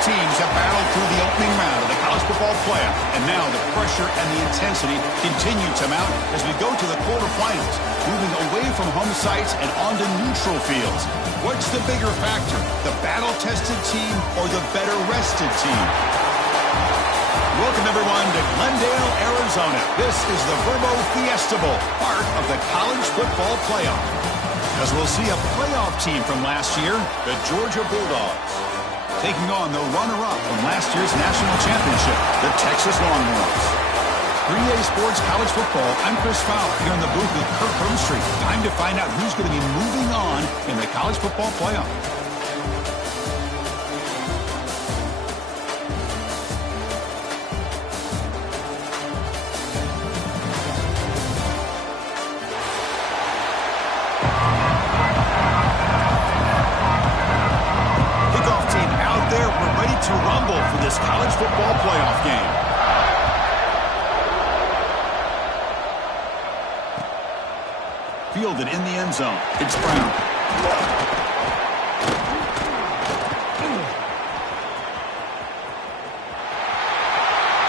teams have battled through the opening round of the college football playoff, and now the pressure and the intensity continue to mount as we go to the quarterfinals, moving away from home sites and onto neutral fields. What's the bigger factor, the battle-tested team or the better-rested team? Welcome, everyone, to Glendale, Arizona. This is the Verbo Fiesta Bowl, part of the college football playoff. As we'll see a playoff team from last year, the Georgia Bulldogs, taking on the runner-up from last year's national championship, the Texas Longhorns. 3A Sports College Football, I'm Chris Fowler here in the booth with Kirk Hermstreet. Time to find out who's going to be moving on in the college football playoff. To rumble for this college football playoff game. Fielded in the end zone. It's Brown.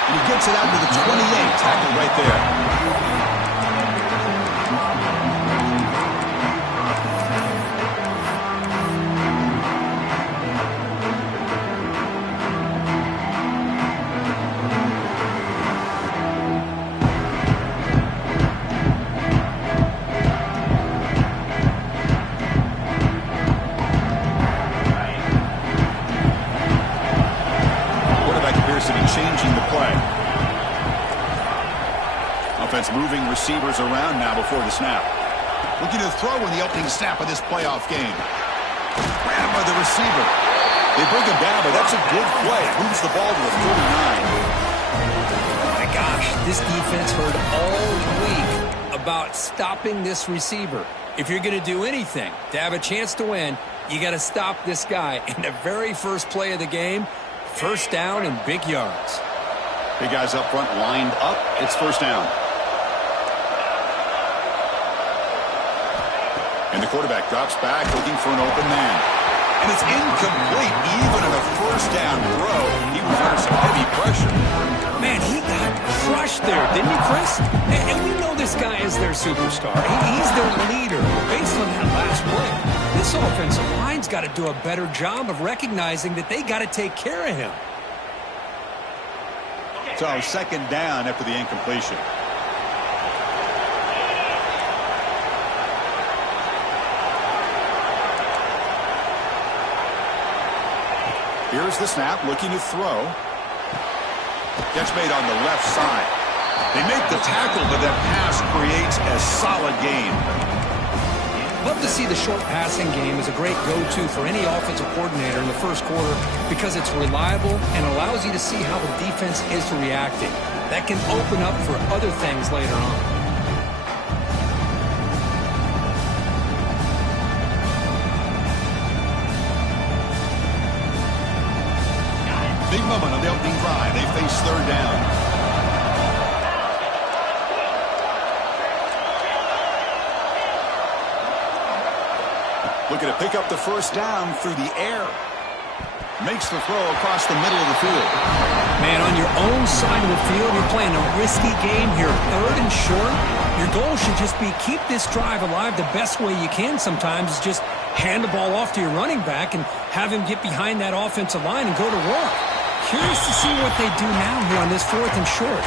And he gets it out to the 28. Tackled right there. Changing the play. Offense moving receivers around now before the snap. Looking to throw in the opening snap of this playoff game. Grabbed by the receiver. They bring him down, but that's a good play. Moves the ball to the 49. My gosh, this defense heard all week about stopping this receiver. If you're going to do anything to have a chance to win, you got to stop this guy. In the very first play of the game, first down and big yards. Big guys up front lined up. It's first down. And the quarterback drops back looking for an open man. And it's incomplete. Even in a first down throw, he was under some heavy pressure. Man, he got crushed there, didn't he, Chris? And we know this guy is their superstar. He's their leader. Based on that last play, this offensive line's got to do a better job of recognizing that they got to take care of him. So second down after the incompletion. Here's the snap, looking to throw. Catch made on the left side. They make the tackle, but that pass creates a solid gain. Love to see the short passing game as a great go-to for any offensive coordinator in the first quarter because it's reliable and allows you to see how the defense is reacting. That can open up for other things later on. Big moment on the opening drive. They face third down. Looking to pick up the first down through the air. Makes the throw across the middle of the field. Man, on your own side of the field, you're playing a risky game here. Third and short. Your goal should just be keep this drive alive the best way you can sometimes is just hand the ball off to your running back and have him get behind that offensive line and go to work. Curious to see what they do now here on this fourth and short.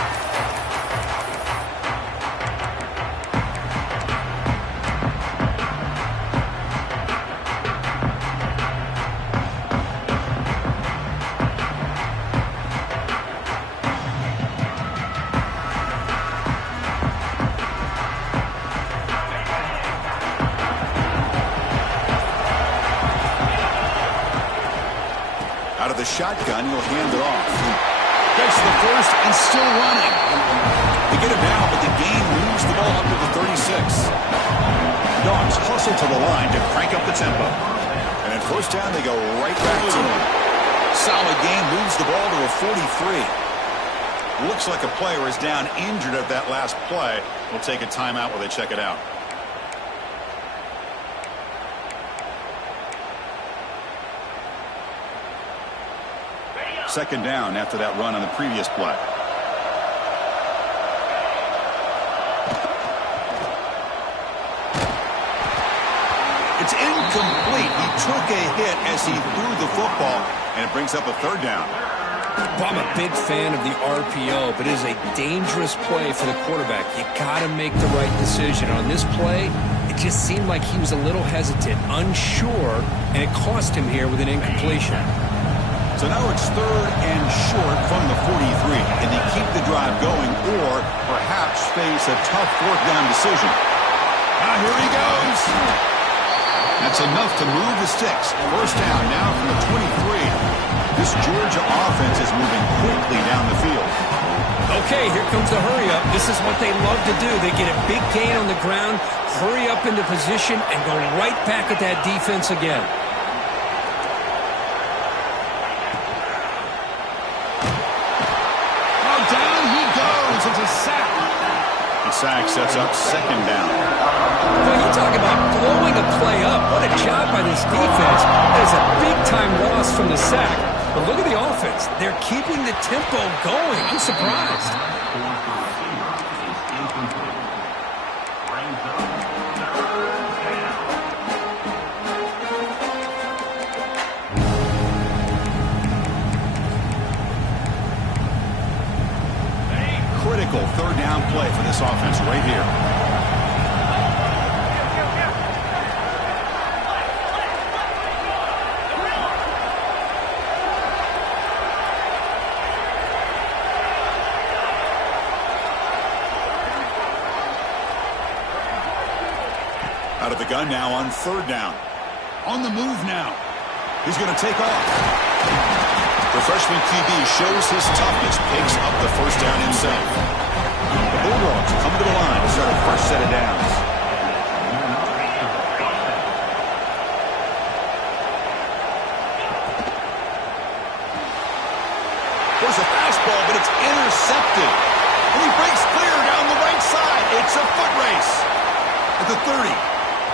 Out of the shotgun, he'll hand it off. Gets the first and still running. They get him down, but the gain moves the ball up to the 36. Dogs hustle to the line to crank up the tempo. And at first down, they go right back to him. Solid gain moves the ball to a 43. Looks like a player is down injured at that last play. We'll take a timeout while they check it out. Second down after that run on the previous play. It's incomplete. He took a hit as he threw the football, and it brings up a third down. Well, I'm a big fan of the RPO, but it is a dangerous play for the quarterback. You got to make the right decision. On this play, it just seemed like he was a little hesitant, unsure, and it cost him here with an incompletion. So now it's third and short from the 43. Can they keep the drive going or perhaps face a tough fourth down decision? Now here he goes. That's enough to move the sticks. First down now from the 23. This Georgia offense is moving quickly down the field. Okay, here comes the hurry up. This is what they love to do. They get a big gain on the ground, hurry up into position, and go right back at that defense again. Well, down he goes. It's a sack. The sack sets up second down. Well, you talk about blowing a play up. What a job by this defense. That is a big-time loss from the sack. But look at the offense. They're keeping the tempo going. I'm surprised. Critical third down play for this offense right here. Out of the gun now on third down. On the move now. He's going to take off. The freshman QB shows his toughness, picks up the first down himself. The Bulldogs come to the line to start a fresh set of downs. There's a fastball, but it's intercepted. And he breaks clear down the right side. It's a foot race. At the 30.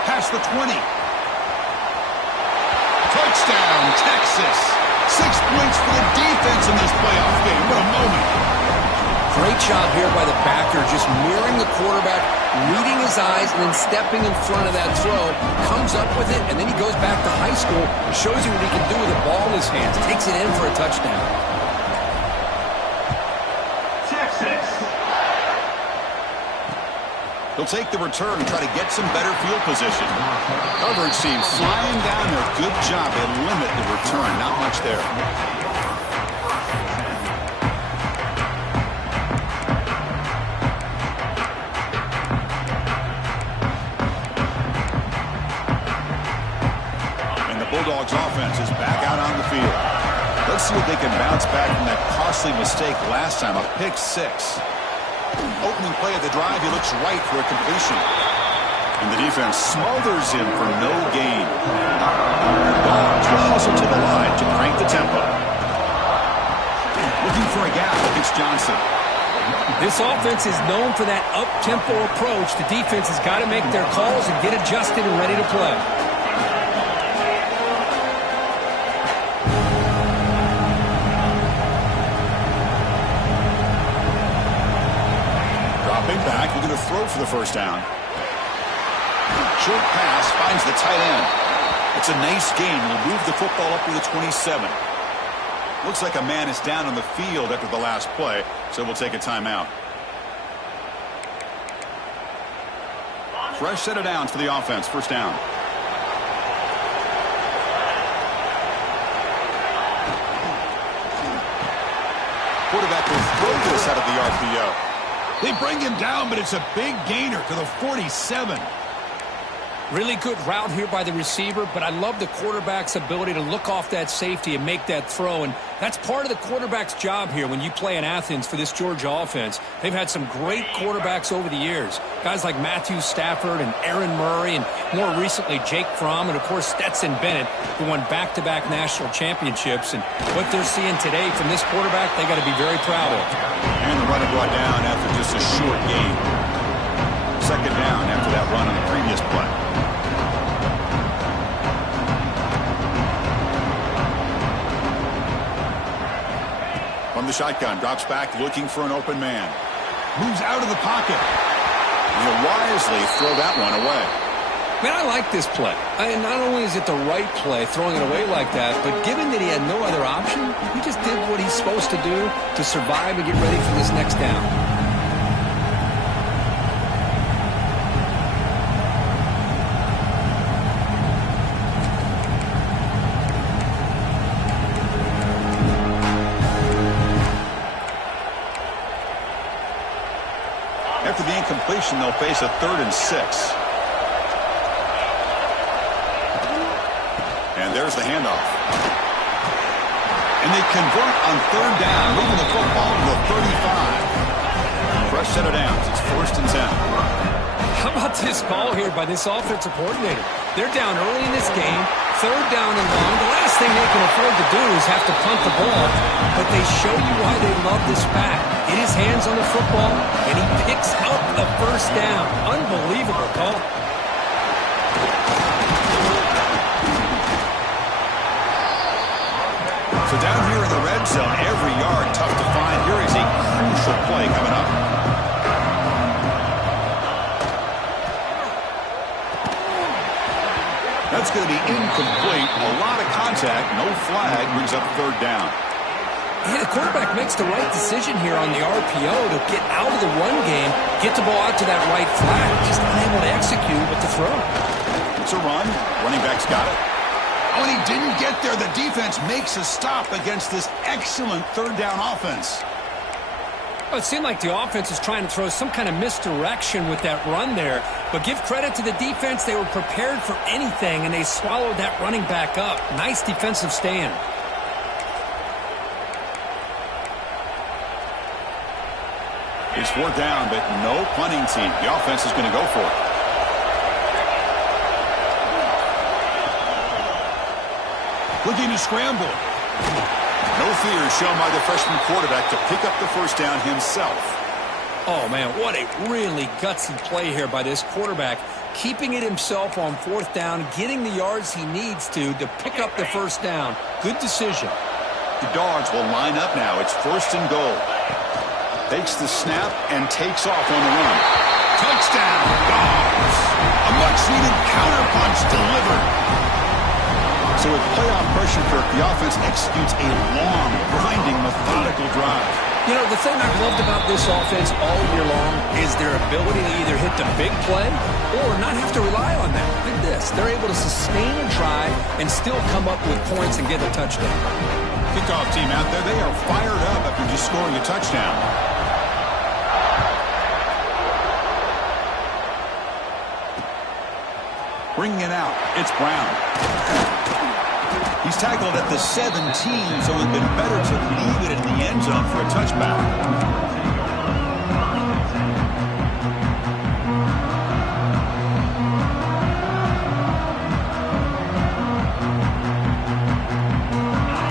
Past the 20. Touchdown, Texas. 6 points for the defense in this playoff game. What a moment. Great job here by the backer, just mirroring the quarterback, reading his eyes, and then stepping in front of that throw. Comes up with it, and then he goes back to high school and shows you what he can do with the ball in his hands. Takes it in for a touchdown. He'll take the return and try to get some better field position. Coverage team flying down there. Good job. They limit the return. Not much there. And the Bulldogs offense is back out on the field. Let's see if they can bounce back from that costly mistake last time, a pick six. Opening play of the drive, he looks right for a completion. And the defense smothers him for no gain. Dogs will hustle to the line to crank the tempo. Looking for a gap against Johnson. This offense is known for that up-tempo approach. The defense has got to make their calls and get adjusted and ready to play. Back, we're going to throw for the first down. Short pass finds the tight end. It's a nice gain. We'll move the football up to the 27. Looks like a man is down on the field after the last play, so we'll take a timeout. Fresh set of downs for the offense. First down. Quarterback will throw this out of the RPO. They bring him down, but it's a big gainer to the 47. Really good route here by the receiver, but I love the quarterback's ability to look off that safety and make that throw. And that's part of the quarterback's job here when you play in Athens for this Georgia offense. They've had some great quarterbacks over the years. Guys like Matthew Stafford and Aaron Murray, and more recently Jake Fromm, and of course Stetson Bennett, who won back-to-back national championships. And what they're seeing today from this quarterback, they got to be very proud of. And the runner brought down after just a short gain. Second down after that run on the previous play. From the shotgun, drops back looking for an open man. Moves out of the pocket. He'll wisely throw that one away. Man, I like this play. Not only is it the right play, throwing it away like that, but given that he had no other option, he just did what he's supposed to do to survive and get ready for this next down. After the incompletion, they'll face a 3rd and 6. And there's the handoff. And they convert on 3rd down, moving the football to the 35. Fresh set of downs. It's 1st and 10. How about this call here by this offensive coordinator? They're down early in this game, 3rd down and long. The last thing they can afford to do is have to punt the ball, but they show you why they love this back. Get his hands on the football, and he picks up the 1st down. Unbelievable call. So down here in the red zone, every yard tough to find. Here is a crucial play coming up. That's going to be incomplete. A lot of contact. No flag. Brings up 3rd down. Yeah, the quarterback makes the right decision here on the RPO to get out of the run game, get the ball out to that right flat, just unable to execute with the throw. It's a run. Running back's got it. Oh, and he didn't get there. The defense makes a stop against this excellent 3rd down offense. Well, it seemed like the offense is trying to throw some kind of misdirection with that run there. But give credit to the defense. They were prepared for anything, and they swallowed that running back up. Nice defensive stand. It's 4th down, but no punting team. The offense is going to go for it. Looking to scramble. No fear shown by the freshman quarterback to pick up the 1st down himself. Oh, man, what a really gutsy play here by this quarterback. Keeping it himself on 4th down, getting the yards he needs to pick up the 1st down. Good decision. The Dogs will line up now. It's 1st and goal. Takes the snap and takes off on the run. Touchdown, Dogs. A much-needed counterpunch delivered. So with playoff pressure, Kirk, the offense executes a long, grinding, methodical drive. You know, the thing I've loved about this offense all year long is their ability to either hit the big play or not have to rely on that. Look at this. They're able to sustain a drive and still come up with points and get a touchdown. Kickoff team out there, they are fired up after just scoring a touchdown. Bringing it out, it's Brown. He's tackled at the 17, so it's been better to leave it in the end zone for a touchback.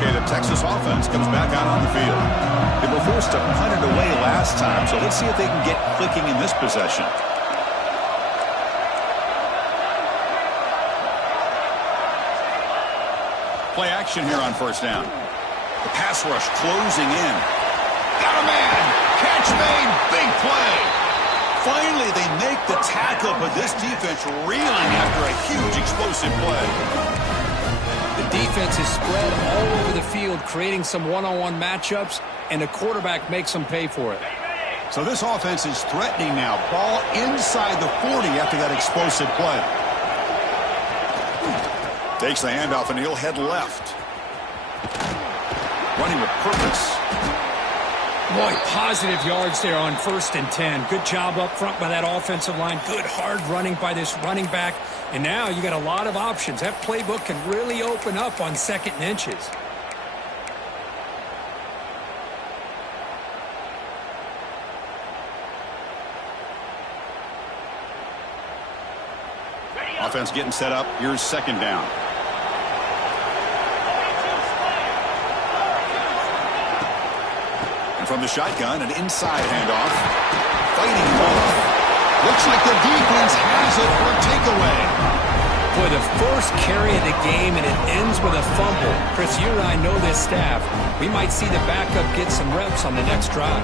Okay, the Texas offense comes back out on the field. They were forced to punt it away last time, so let's see if they can get clicking in this possession. Play action here on 1st down. The pass rush closing in. Got a man. Catch made. Big play. Finally, they make the tackle, but this defense reeling after a huge explosive play. The defense is spread all over the field, creating some one-on-one matchups, and the quarterback makes them pay for it. So this offense is threatening now. Ball inside the 40 after that explosive play. Takes the handoff, and he'll head left. Running with purpose. Boy, positive yards there on 1st and 10. Good job up front by that offensive line. Good hard running by this running back. And now you got a lot of options. That playbook can really open up on 2nd and inches. Offense getting set up. Here's 2nd down. And from the shotgun, an inside handoff. Fighting off. Looks like the defense has it for a takeaway. Boy, the first carry of the game, and it ends with a fumble. Chris, you and I know this staff. We might see the backup get some reps on the next drive.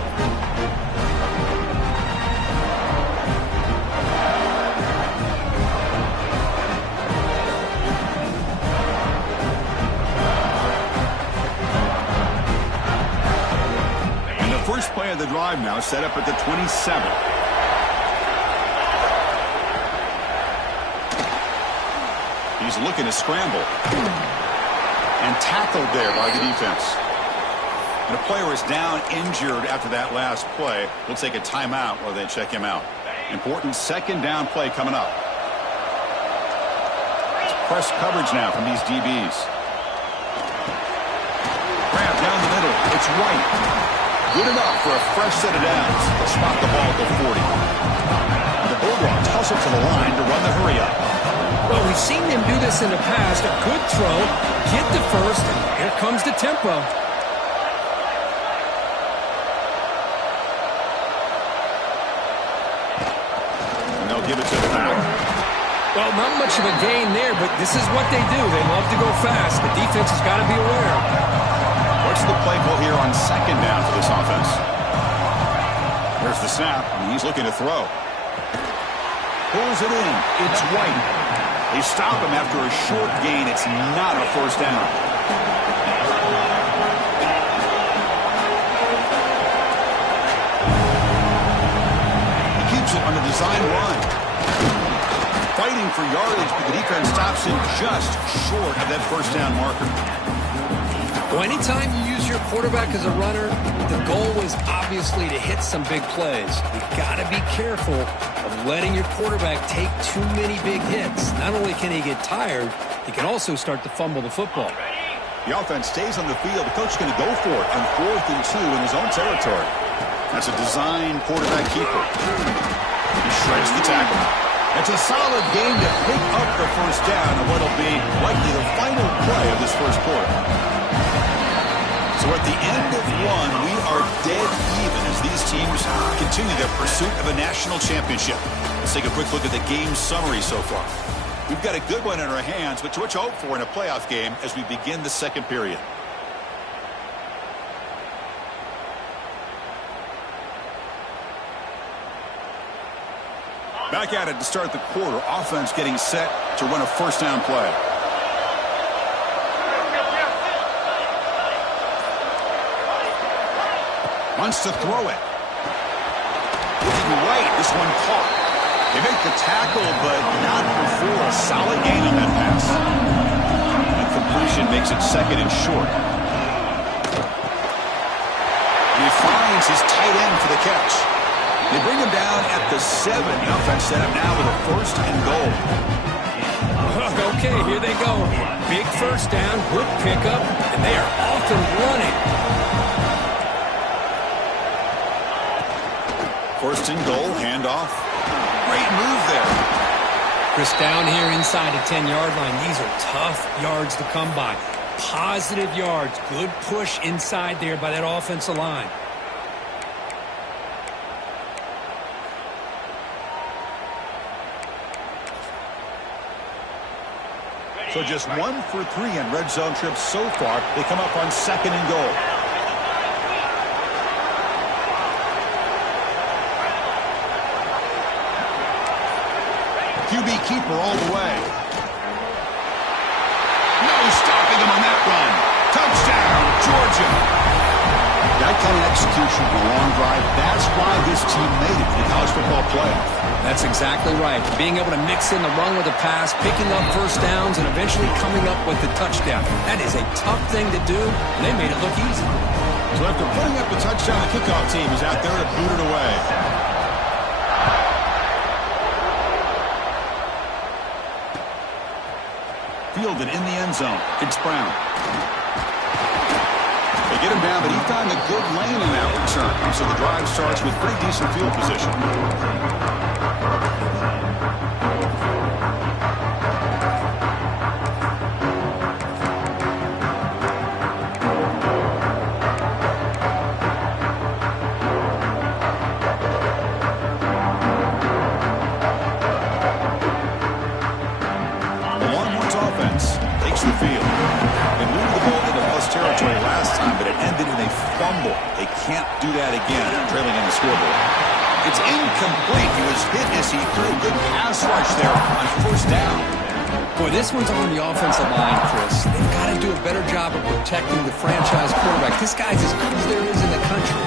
And the first play of the drive now set up at the 27. He's looking to scramble. And tackled there by the defense. And a player is down injured after that last play. We'll take a timeout while they check him out. Important second down play coming up. It's press coverage now from these DBs. Grab down the middle. It's White. Good enough for a fresh set of downs. They'll spot the ball at the 40. The Bulldogs hustle to the line to run the hurry up. Well, we've seen them do this in the past. A good throw, get the first, and here comes the tempo. And they'll give it to the back. Well, not much of a gain there, but this is what they do. They love to go fast. The defense has got to be aware. What's the play call here on second down for this offense? There's the snap, and he's looking to throw. Pulls it in. It's White. They stop him after a short gain. It's not a first down. He keeps it on the design run. Fighting for yardage, but the defense stops him just short of that first down marker. Well, anytime you use your quarterback as a runner, the goal is obviously to hit some big plays. You've got to be careful of letting your quarterback take too many big hits. Not only can he get tired, he can also start to fumble the football. The offense stays on the field. The coach is going to go for it on 4th and 2 in his own territory. That's a design quarterback keeper. He shreds the tackle. It's a solid game to pick up the first down on what will be likely the final play of this first quarter. So at the end of one, we are dead even as these teams continue their pursuit of a national championship. Let's take a quick look at the game summary so far. We've got a good one in our hands, but what you hope for in a playoff game as we begin the second period. Back at it to start the quarter. Offense getting set to run a first down play. Wants to throw it. Looking right. This one caught. They make the tackle, but not before a solid gain on that pass. That completion makes it second and short. And he finds his tight end for the catch. They bring him down at the 7. The offense set up now with a first and goal. Okay, here they go. Big first down, good pickup, and they are off and running. First and goal, handoff. Great move there. Chris, down here inside the 10-yard line, these are tough yards to come by. Positive yards, good push inside there by that offensive line. So just 1 for 3 in red zone trips so far. They come up on second and goal. QB keeper all the way. No stopping him on that run. Touchdown, Georgia. That kind of execution on a long drive, that's why this team made it to the college football playoff. That's exactly right. Being able to mix in the run with the pass, picking up first downs, and eventually coming up with the touchdown. That is a tough thing to do, and they made it look easy. So after putting up the touchdown, the kickoff team is out there to boot it away. Fielded in the end zone. It's Brown. They get him down, but he found a good lane in that return. So the drive starts with pretty decent field position. can't do that again, trailing in the scoreboard. It's incomplete. He was hit as he threw a good pass rush there on first down. Boy, this one's on the offensive line, Chris. They've got to do a better job of protecting the franchise quarterback. This guy's as good as there is in the country,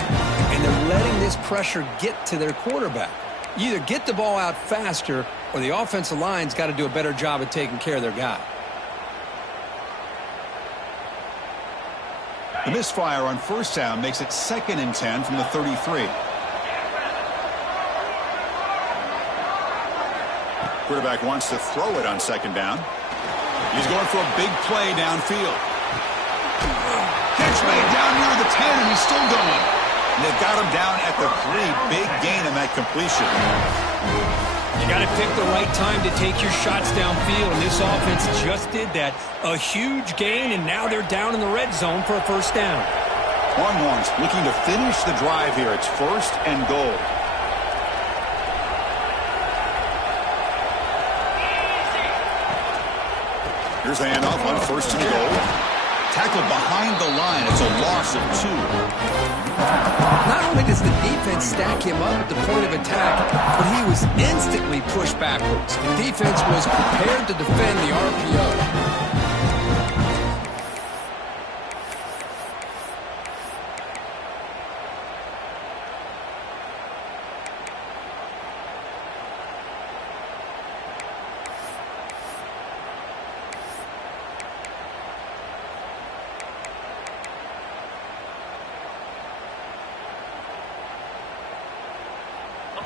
and they're letting this pressure get to their quarterback. You either get the ball out faster, or the offensive line's got to do a better job of taking care of their guy. The misfire on first down makes it 2nd and 10 from the 33. Quarterback wants to throw it on 2nd down. He's going for a big play downfield. Catch made down near the 10, and he's still going. And they've got him down at the 3. Big gain on that completion. You got to pick the right time to take your shots downfield, and this offense just did that. A huge gain, and now they're down in the red zone for a first down. Longhorns looking to finish the drive here. It's 1st and goal. Here's the handoff on 1st and goal. Tackled behind the line. It's a loss of 2. Not only does the defense stack him up at the point of attack, but he was instantly pushed backwards. The defense was prepared to defend the RPO.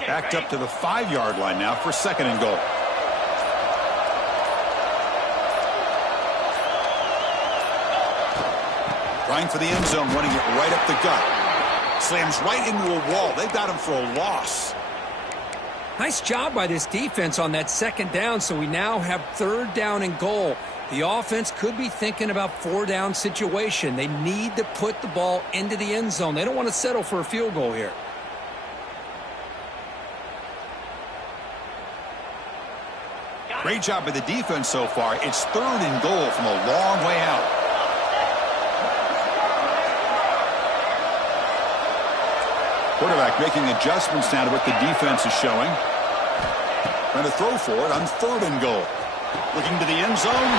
Backed up to the 5-yard line now for 2nd and goal. Trying for the end zone, running it right up the gut. Slams right into a wall. They've got him for a loss. Nice job by this defense on that 2nd down, so we now have 3rd down and goal. The offense could be thinking about 4-down situation. They need to put the ball into the end zone. They don't want to settle for a field goal here. Great job by the defense so far. It's 3rd and goal from a long way out. Quarterback making adjustments now to what the defense is showing. Trying to throw for it on 3rd and goal. Looking to the end zone.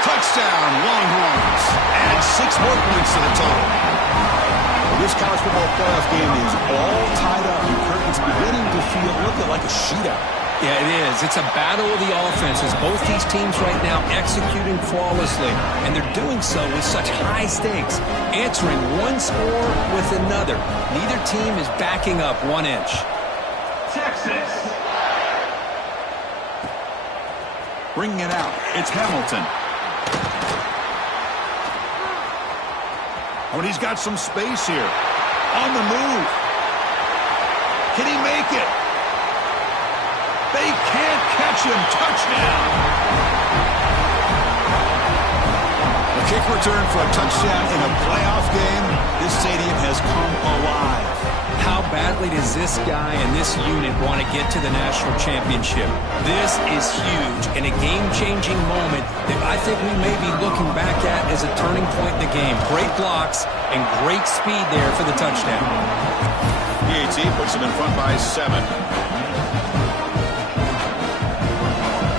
Touchdown, Longhorns. Add 6 more points to the total. This college football playoff game is all tied up. It's beginning to feel a little bit like a shootout. Yeah, it is. It's a battle of the offenses. Both these teams right now executing flawlessly, and they're doing so with such high stakes, answering one score with another. Neither team is backing up 1 inch. Texas. Bringing it out. It's Hamilton. Oh, and he's got some space here. On the move. Can he make it? They can't catch him. Touchdown. A kick return for a touchdown in a playoff game. This stadium has come alive. How badly does this guy and this unit want to get to the national championship? This is huge and a game-changing moment that I think we may be looking back at as a turning point in the game. Great blocks and great speed there for the touchdown. PAT puts them in front by 7.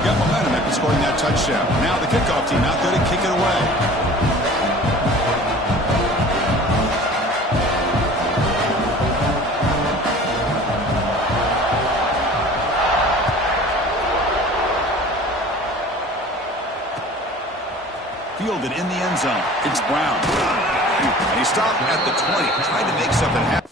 Got momentum after scoring that touchdown. Now the kickoff team out there to kick it away. Fielded in the end zone. It's Brown. And he stopped at the 20, trying to make something happen.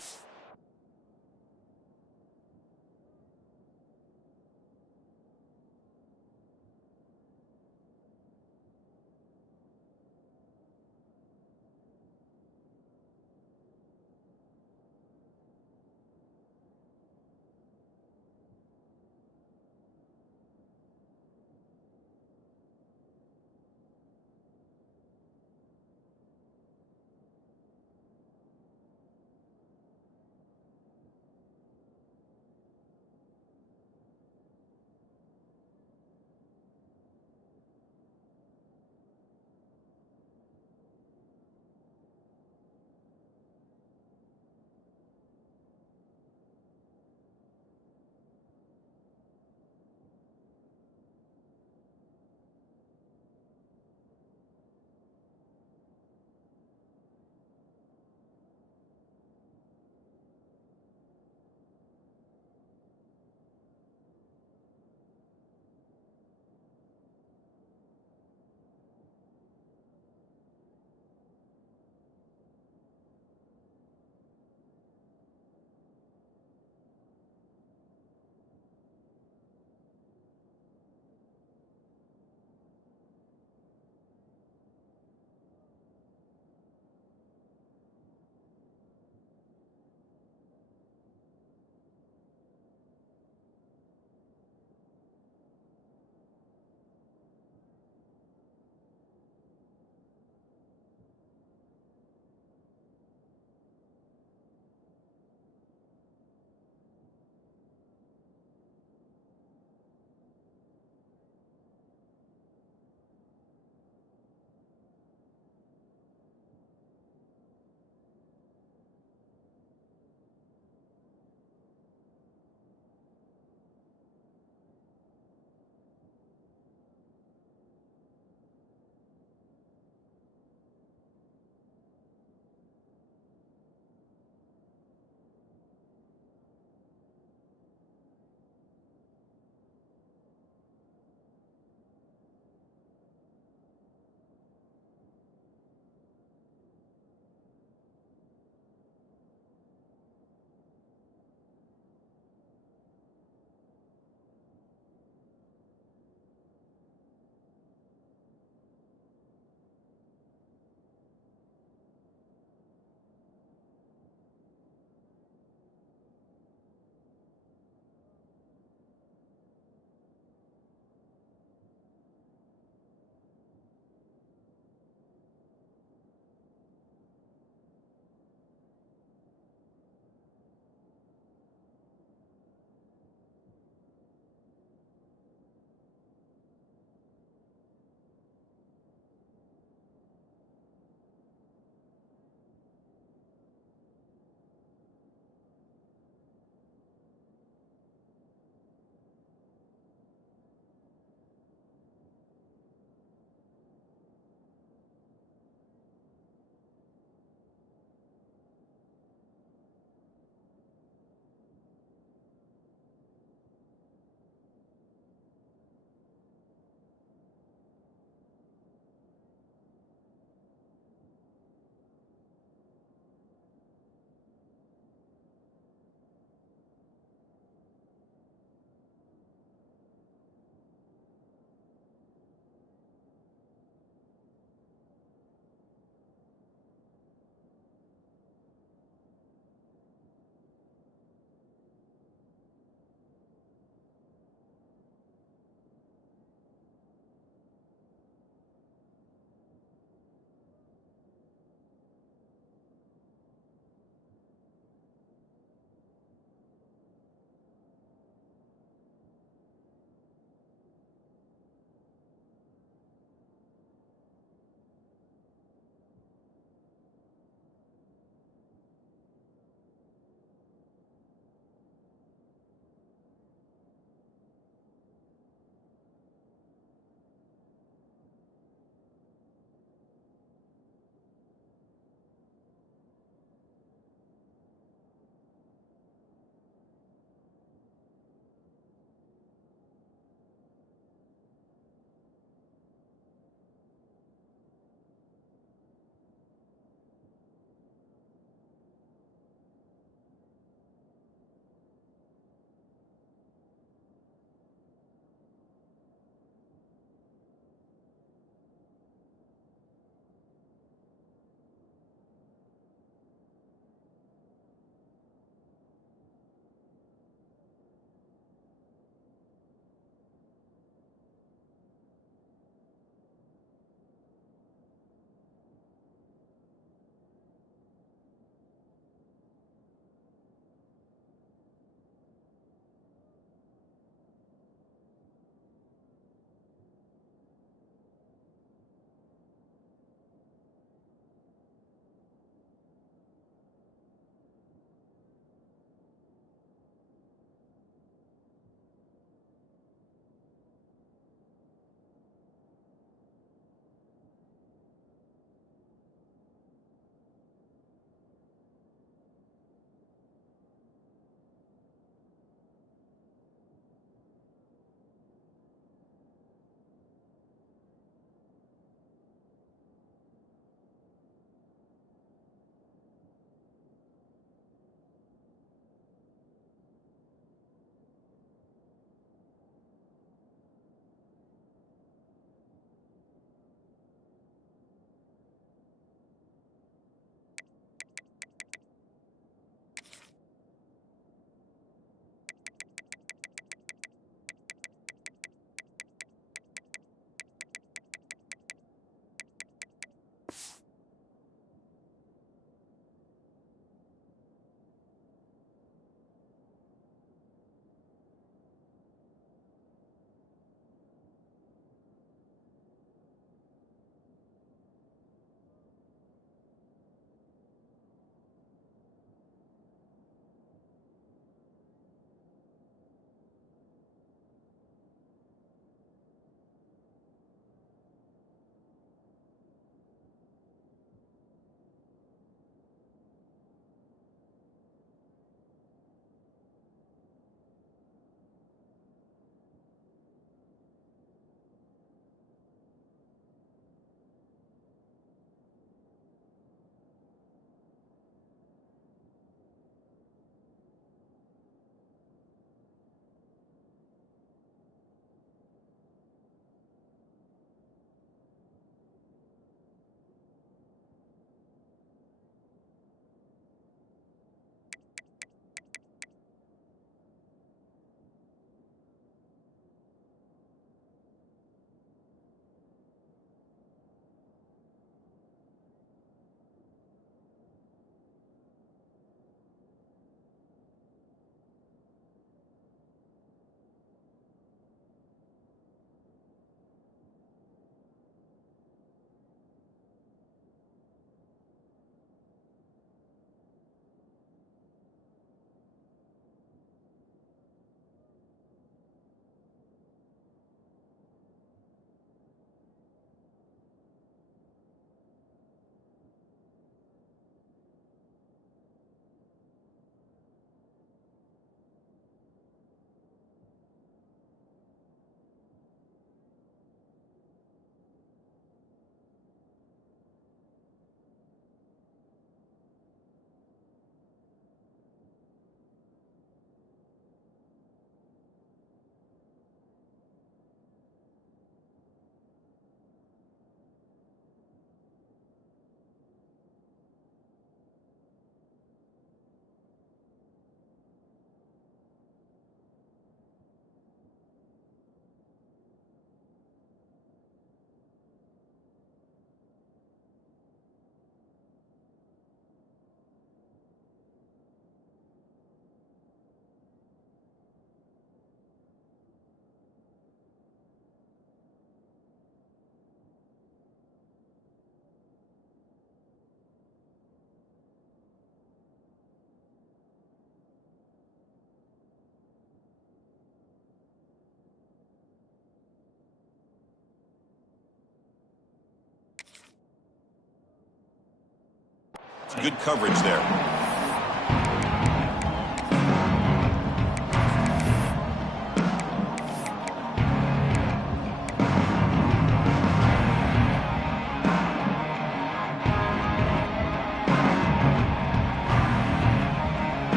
good coverage there.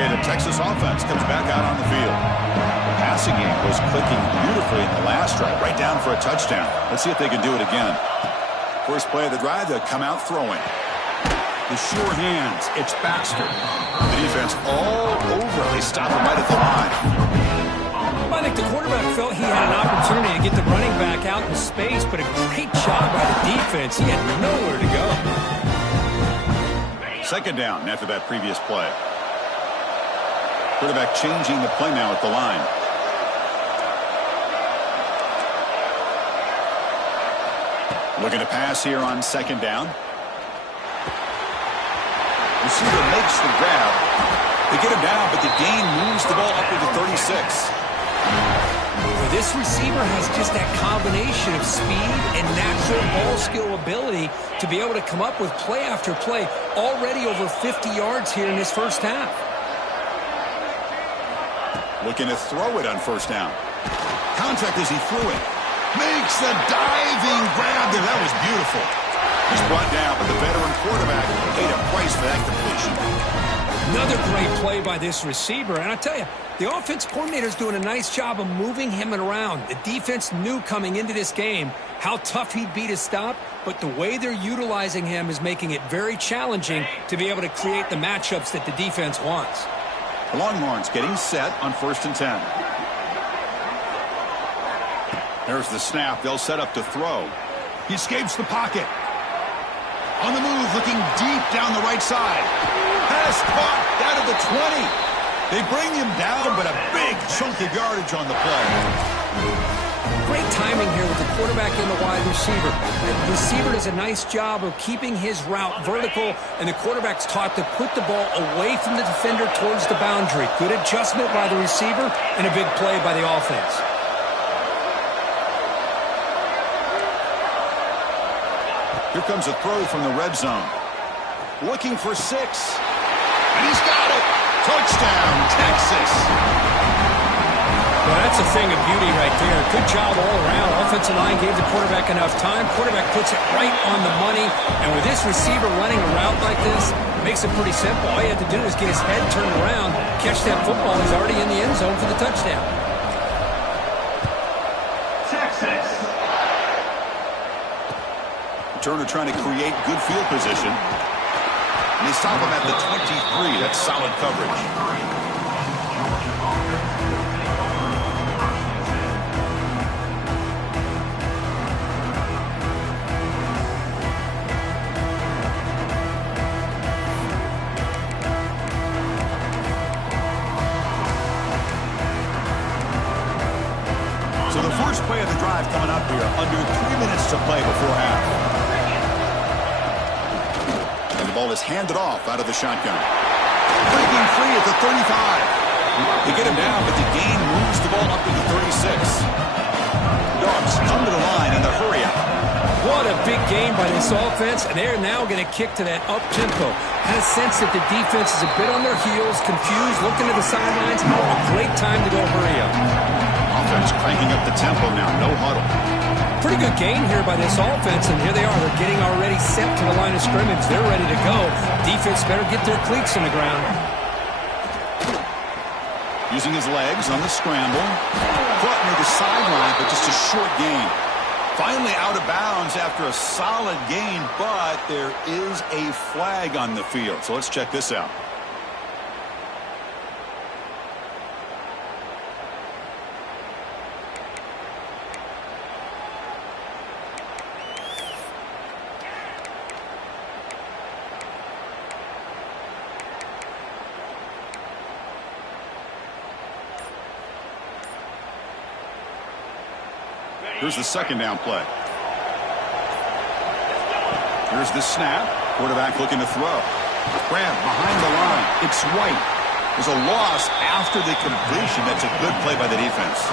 The Texas offense comes back out on the field. The passing game was clicking beautifully in the last drive, right down for a touchdown. Let's see if they can do it again. First play of the drive, they'll come out throwing. The sure hands, it's Baxter. The defense all over. They stop him right at the line. I think the quarterback felt he had an opportunity to get the running back out in space, but a great job by the defense. He had nowhere to go. Second down after that previous play. Quarterback changing the play now at the line. Looking to pass here on second down. Receiver makes the grab. They get him down, but the gain moves the ball up to the 36. This receiver has just that combination of speed and natural ball skill ability to be able to come up with play after play. Already over 50 yards here in this first half. Looking to throw it on first down. Contact as he threw it. Makes the diving grab there. That was beautiful. He's brought down, but the veteran quarterback paid a price for that completion. Another great play by this receiver. And I tell you, the offense coordinator is doing a nice job of moving him around. The defense knew coming into this game how tough he'd be to stop, but the way they're utilizing him is making it very challenging to be able to create the matchups that the defense wants. The Longhorns getting set on 1st and 10. There's the snap. They'll set up to throw. He escapes the pocket. On the move, looking deep down the right side. Pass caught down to the 20. They bring him down, but a big chunk of yardage on the play. Great timing here with the quarterback and the wide receiver. The receiver does a nice job of keeping his route vertical, and the quarterback's taught to put the ball away from the defender towards the boundary. Good adjustment by the receiver and a big play by the offense. Here comes a throw from the red zone. Looking for 6. And he's got it. Touchdown, Texas. Well, that's a thing of beauty right there. Good job all around. Offensive line gave the quarterback enough time. Quarterback puts it right on the money. And with this receiver running a route like this, it makes it pretty simple. All you have to do is get his head turned around, catch that football. He's already in the end zone for the touchdown. Texas. Turner trying to create good field position. And they stop him at the 23. That's solid coverage. So the first play of the drive coming up here, under 3 minutes to play before half. And the ball is handed off out of the shotgun. Breaking free at the 35. They get him down, but the gain moves the ball up to the 36. Dogs come to the line in the hurry up. What a big game by this offense, and they're now going to kick to that up-tempo. Had a sense that the defense is a bit on their heels, confused, looking to the sidelines. A great time to go hurry up. Offense cranking up the tempo now, no huddle. Pretty good game here by this offense, and here they are. They're getting already set to the line of scrimmage. They're ready to go. Defense better get their cleats on the ground. Using his legs on the scramble. Caught near the sideline, but just a short gain. Finally out of bounds after a solid gain, but there is a flag on the field. So let's check this out. Here's the second down play. Here's the snap. Quarterback looking to throw. Grab behind the line. It's White. There's a loss after the completion. That's a good play by the defense.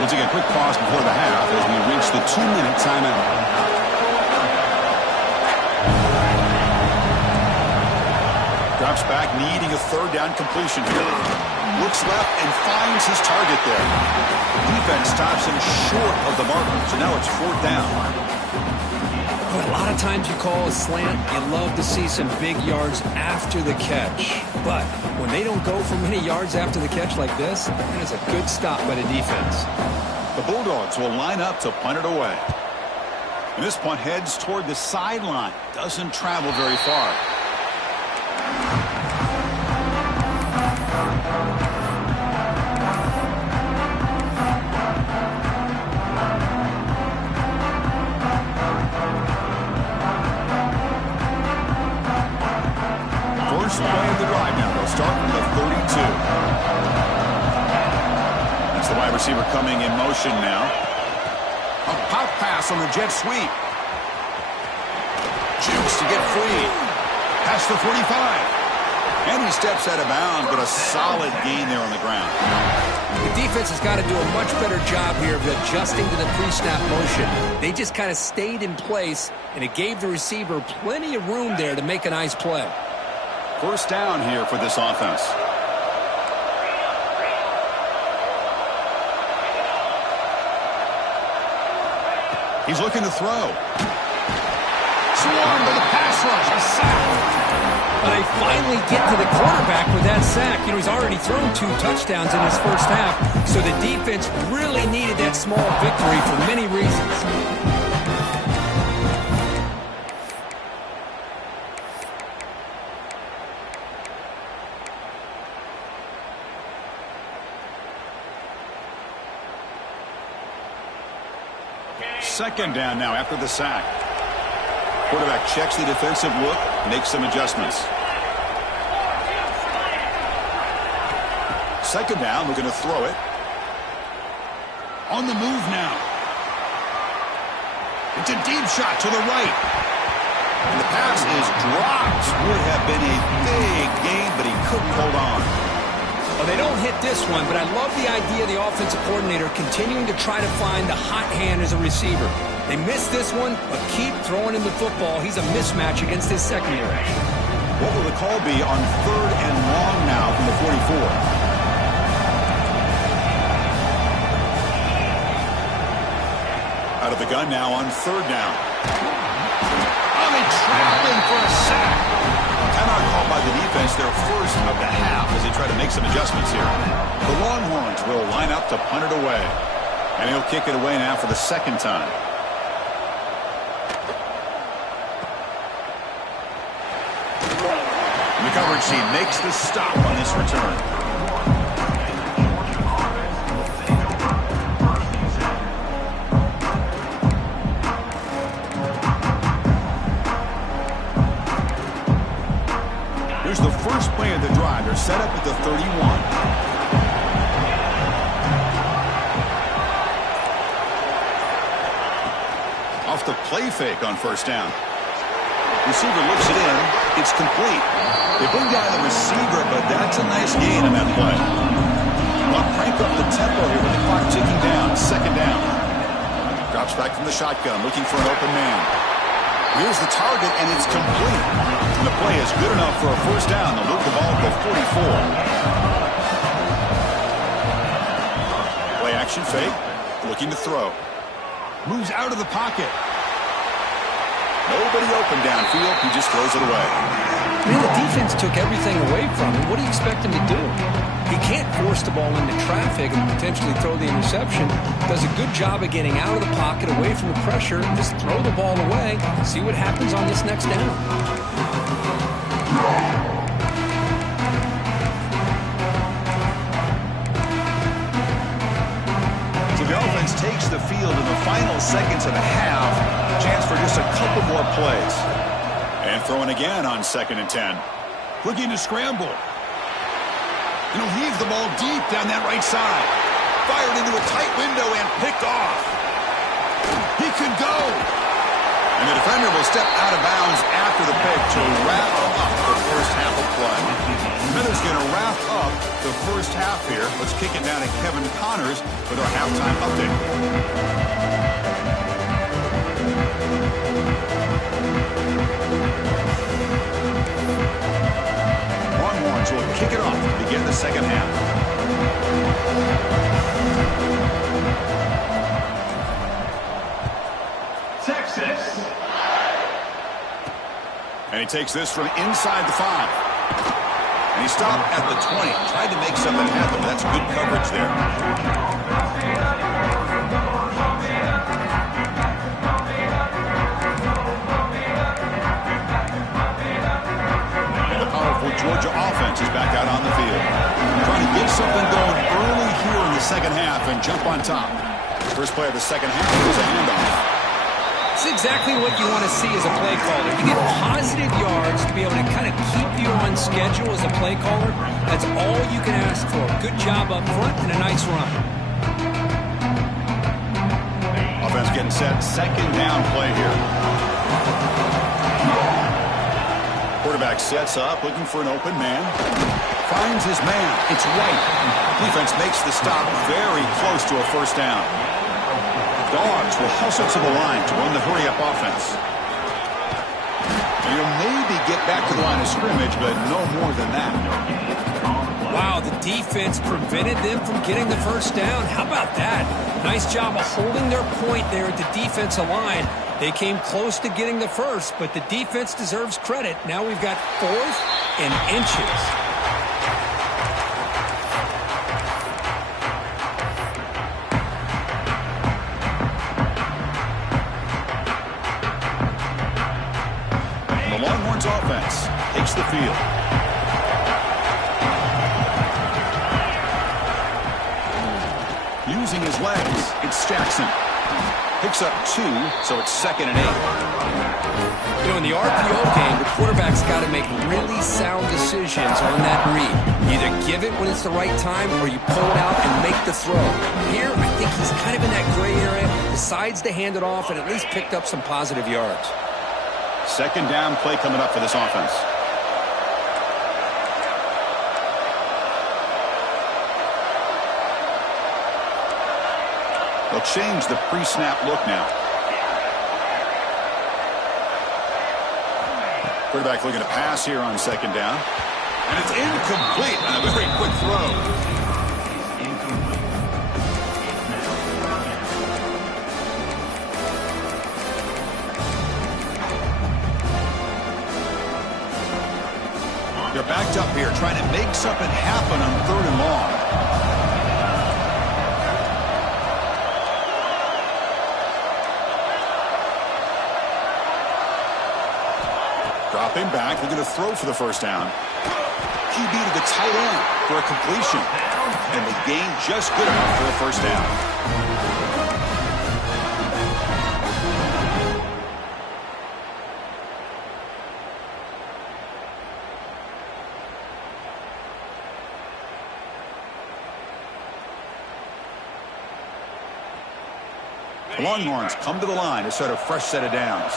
We'll take a quick pause before the half as we reach the 2-minute timeout. Drops back, needing a third down completion here. Looks left and finds his target there. Defense stops him short of the marker, so now it's 4th down. But a lot of times you call a slant, you love to see some big yards after the catch. But when they don't go for many yards after the catch like this, that is a good stop by the defense. The Bulldogs will line up to punt it away. And this punt heads toward the sideline. Doesn't travel very far. Play of the drive now. They'll start from the 32. That's the wide receiver coming in motion now. A pop pass on the jet sweep. Jukes to get free. Past the 45. And he steps out of bounds, but a solid gain there on the ground. The defense has got to do a much better job here of adjusting to the pre-snap motion. They just kind of stayed in place, and it gave the receiver plenty of room there to make a nice play. 1st down here for this offense. He's looking to throw. Swarmed by the pass rush. A sack. But they finally get to the quarterback with that sack. You know, he's already thrown 2 touchdowns in his first half, so the defense really needed that small victory for many reasons. Second down now after the sack. Quarterback checks the defensive look, makes some adjustments. Second down, looking to throw it. On the move now. It's a deep shot to the right. And the pass is dropped. Would have been a big gain, but he couldn't hold on. Well, they don't hit this one, but I love the idea of the offensive coordinator continuing to try to find the hot hand as a receiver. They missed this one, but keep throwing him the football. He's a mismatch against his secondary. What will the call be on 3rd and long now from the 44? Out of the gun now on 3rd down. Oh, they trapped him for a sack. Timeout called by the defense, their first of the half, as they try to make some adjustments here. The Longhorns will line up to punt it away. And he'll kick it away now for the 2nd time. And the coverage team makes the stop on this return. Here's the first play of the drive. They're set up at the 31. Off the play fake on 1st down. Receiver looks it in. It's complete. They bring down the receiver, but that's a nice gain on that play. Well, crank up the tempo here with the clock ticking down. 2nd down. Drops back from the shotgun, looking for an open man. Here's the target, and it's complete. And the play is good enough for a 1st down. They'll move the ball to the 44. Play action fake. Looking to throw. Moves out of the pocket. Nobody open downfield. He just throws it away. Man, the defense took everything away from him. What do you expect him to do? He can't force the ball into traffic and potentially throw the interception. Does a good job of getting out of the pocket, away from the pressure. Just throw the ball away. See what happens on this next down. So the offense takes the field in the final seconds of the half. Chance for just a couple more plays. And throwing again on 2nd and 10. Looking to scramble. And he'll heave the ball deep down that right side. Fired into a tight window and picked off. He could go. And the defender will step out of bounds after the pick to wrap up the first half of play. Miller's going to wrap up the first half here. Let's kick it down to Kevin Connors with our halftime update. Longhorns will kick it off to begin the second half. Texas. And he takes this from inside the 5. And he stopped at the 20. Tried to make something happen. That's good coverage there. And the powerful Georgia offense is back out on the field. Trying to get something going early here in the second half and jump on top. First play of the second half is a handoff. It's exactly what you want to see as a play caller. You get positive yards to be able to kind of keep you on schedule as a play caller. That's all you can ask for. Good job up front and a nice run. Offense getting set. Second down play here. Quarterback sets up, looking for an open man. Finds his man. It's White. Defense makes the stop very close to a first down. Dogs will hustle to the line to run the hurry-up offense. You'll maybe get back to the line of scrimmage, but no more than that. Wow, the defense prevented them from getting the first down. How about that? Nice job of holding their point there at the defensive line. They came close to getting the first, but the defense deserves credit. Now we've got 4th and inches. Longhorns offense takes the field. Using his legs, it's Jackson. Picks up 2, so it's 2nd and 8. You know, in the RPO game, the quarterback's got to make really sound decisions on that read. Either give it when it's the right time or you pull it out and make the throw. Here, I think he's kind of in that gray area, decides to hand it off and at least picked up some positive yards. Second down play coming up for this offense. They'll change the pre-snap look now. Quarterback looking to pass here on second down. And it's incomplete on a very quick throw. They're backed up here, trying to make something happen on 3rd and long. Dropping back, looking to throw for the first down. QB to the tight end for a completion. And the gain just good enough for a first down. The Longhorns come to the line to start a fresh set of downs.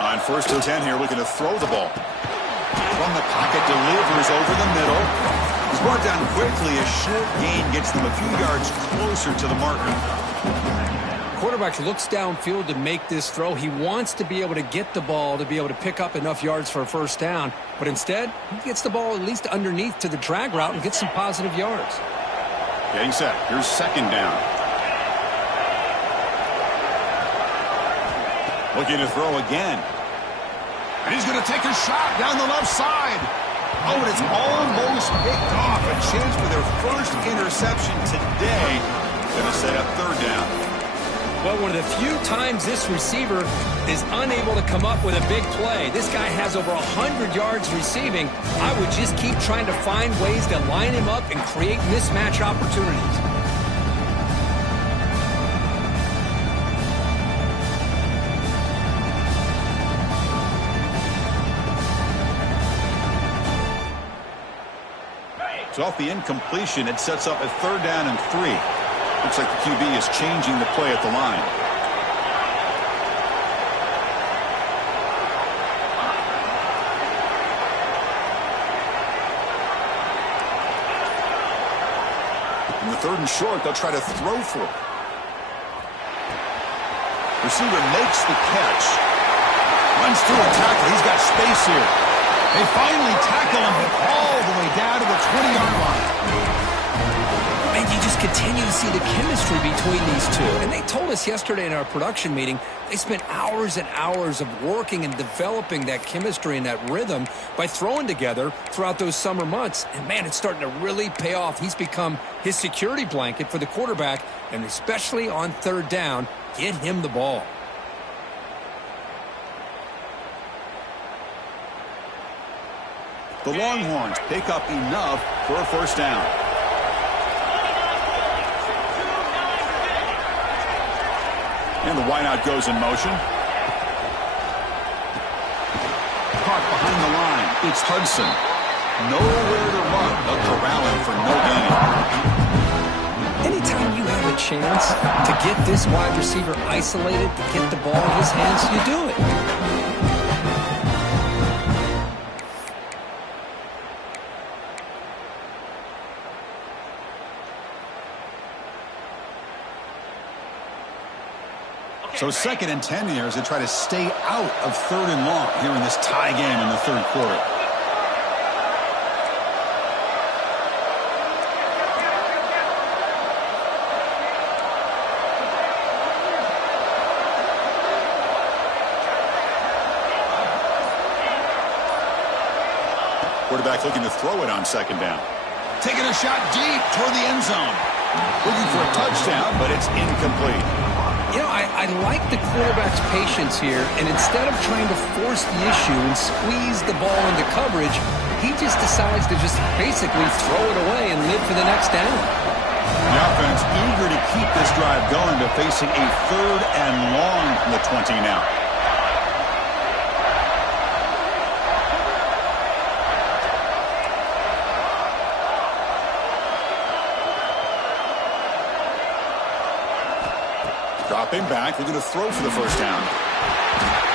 On 1st and 10 here, looking to throw the ball. From the pocket, delivers over the middle. He's brought down quickly. A short gain gets them a few yards closer to the marker. Quarterback looks downfield to make this throw. He wants to be able to get the ball to be able to pick up enough yards for a first down. But instead, he gets the ball at least underneath to the drag route and gets some positive yards. Getting set. Here's second down. Looking to throw again. And he's going to take a shot down the left side. Oh, and it's almost picked off. A chance for their first interception today. Going to set up 3rd down. Well, one of the few times this receiver is unable to come up with a big play. This guy has over 100 yards receiving. I would just keep trying to find ways to line him up and create mismatch opportunities. So off the incompletion, it sets up a 3rd down and 3. Looks like the QB is changing the play at the line. From the 3rd and short, they'll try to throw for it. Receiver makes the catch. Runs through a tackle. He's got space here. They finally tackle him all the way down to the 20-yard line. And you just continue to see the chemistry between these two. And they told us yesterday in our production meeting, they spent hours and hours of working and developing that chemistry and that rhythm by throwing together throughout those summer months. And, man, it's starting to really pay off. He's become his security blanket for the quarterback, and especially on 3rd down, get him the ball. The Longhorns pick up enough for a 1st down. And the wideout goes in motion. Caught behind the line. It's Hudson. Nowhere to run. They'll corral him for no gain. Anytime you have a chance to get this wide receiver isolated, to get the ball in his hands, you do it. So 2nd and 10 here as they try to stay out of 3rd and long here in this tie game in the 3rd quarter. Quarterback looking to throw it on 2nd down. Taking a shot deep toward the end zone. Looking for a touchdown, but it's incomplete. You know, I like the quarterback's patience here, and instead of trying to force the issue and squeeze the ball into coverage, he just decides to just basically throw it away and live for the next down. The offense eager to keep this drive going, but facing a 3rd and long from the 20 now. Dropping back, looking to throw for the 1st down.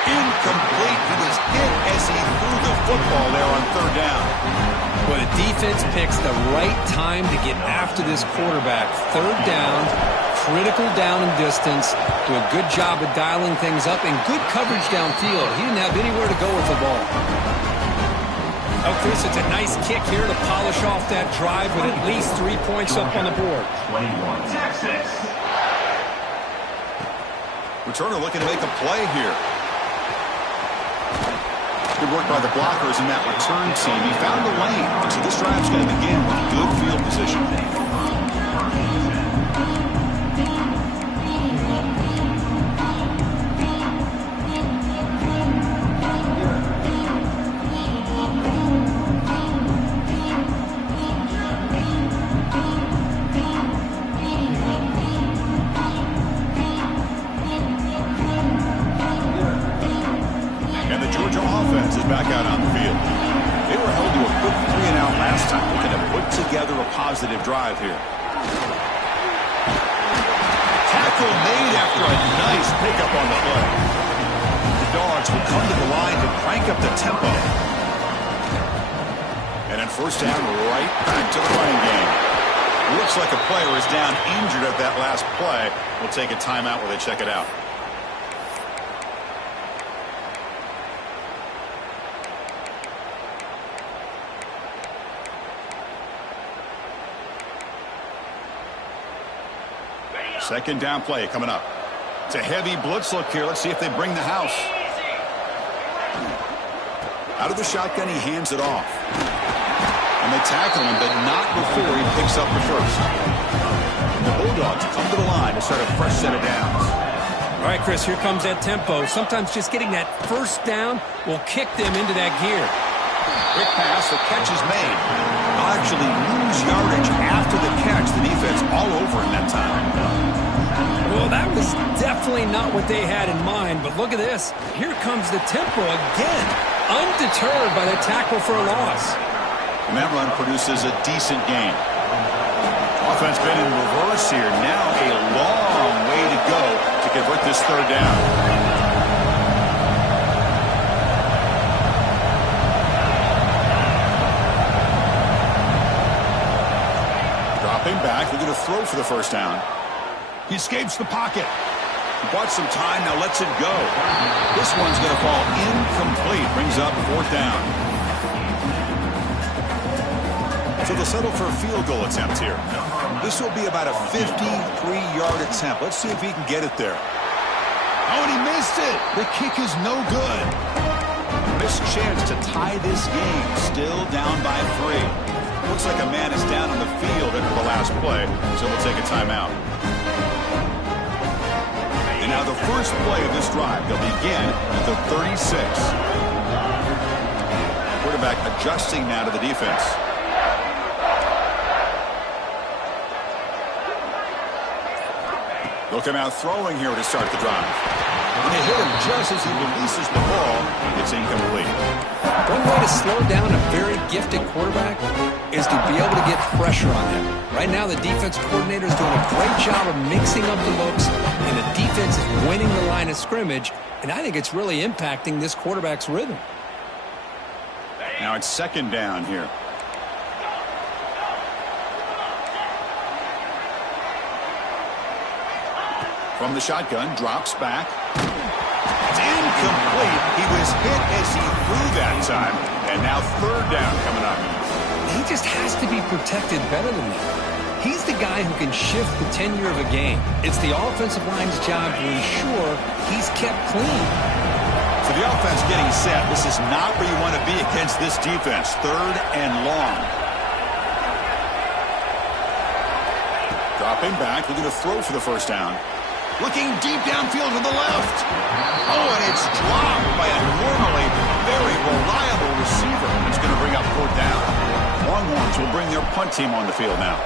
Incomplete. He was hit as he threw the football there on 3rd down. Well, the defense picks the right time to get after this quarterback. 3rd down, critical down and distance. Do a good job of dialing things up and good coverage downfield. He didn't have anywhere to go with the ball. Oh, Chris, it's a nice kick here to polish off that drive with at least 3 points up on the board. 21, Texas. Returner looking to make a play here. Good work by the blockers in that return team. He found the lane. So this drive's going to begin with good field position. Back out on the field. They were held to a quick 3-and-out last time. Looking to put together a positive drive here. Tackle made after a nice pickup on the play. The Dogs will come to the line to crank up the tempo. And then 1st down, right back to the running game. Looks like a player is down injured at that last play. We'll take a timeout while they check it out. Second down play coming up. It's a heavy blitz look here. Let's see if they bring the house. Out of the shotgun, he hands it off. And they tackle him, but not before he picks up the 1st. The Bulldogs come to the line to start a fresh set of downs. All right, Chris, here comes that tempo. Sometimes just getting that 1st down will kick them into that gear. Quick pass, the catch is made. They'll actually lose yardage after the catch. The defense all over him that time. Well, that was definitely not what they had in mind, but look at this. Here comes the tempo again, undeterred by the tackle for a loss. And that run produces a decent gain. Offense been in reverse here. Now a long way to go to convert this 3rd down. Dropping back, looking to throw for the first down. He escapes the pocket. He bought some time, now lets it go. This one's going to fall incomplete. Brings up fourth down. So they'll settle for a field goal attempt here. This will be about a 53-yard attempt. Let's see if he can get it there. Oh, and he missed it. The kick is no good. Missed chance to tie this game. Still down by 3. Looks like a man is down on the field after the last play, so we'll take a timeout. And now the first play of this drive, they'll begin at the 36. Quarterback adjusting now to the defense. They'll come out throwing here to start the drive. And they hit him just as he releases the ball. It's incomplete. One way to slow down a very gifted quarterback is to be able to get pressure on him. Right now, the defense coordinator is doing a great job of mixing up the looks, and the defense is winning the line of scrimmage, and I think it's really impacting this quarterback's rhythm. Now it's second down here. From the shotgun, drops back. It's incomplete. He was hit as he threw that time. And now third down coming up. He just has to be protected better than that. He's the guy who can shift the tenure of a game. It's the offensive line's job to ensure he's kept clean. So the offense getting set. This is not where you want to be against this defense. Third and long. Dropping back, looking to throw for the first down. Looking deep downfield to the left. Oh, and it's dropped by a normally very reliable receiver. It's going to bring up fourth down. Longhorns will bring their punt team on the field now.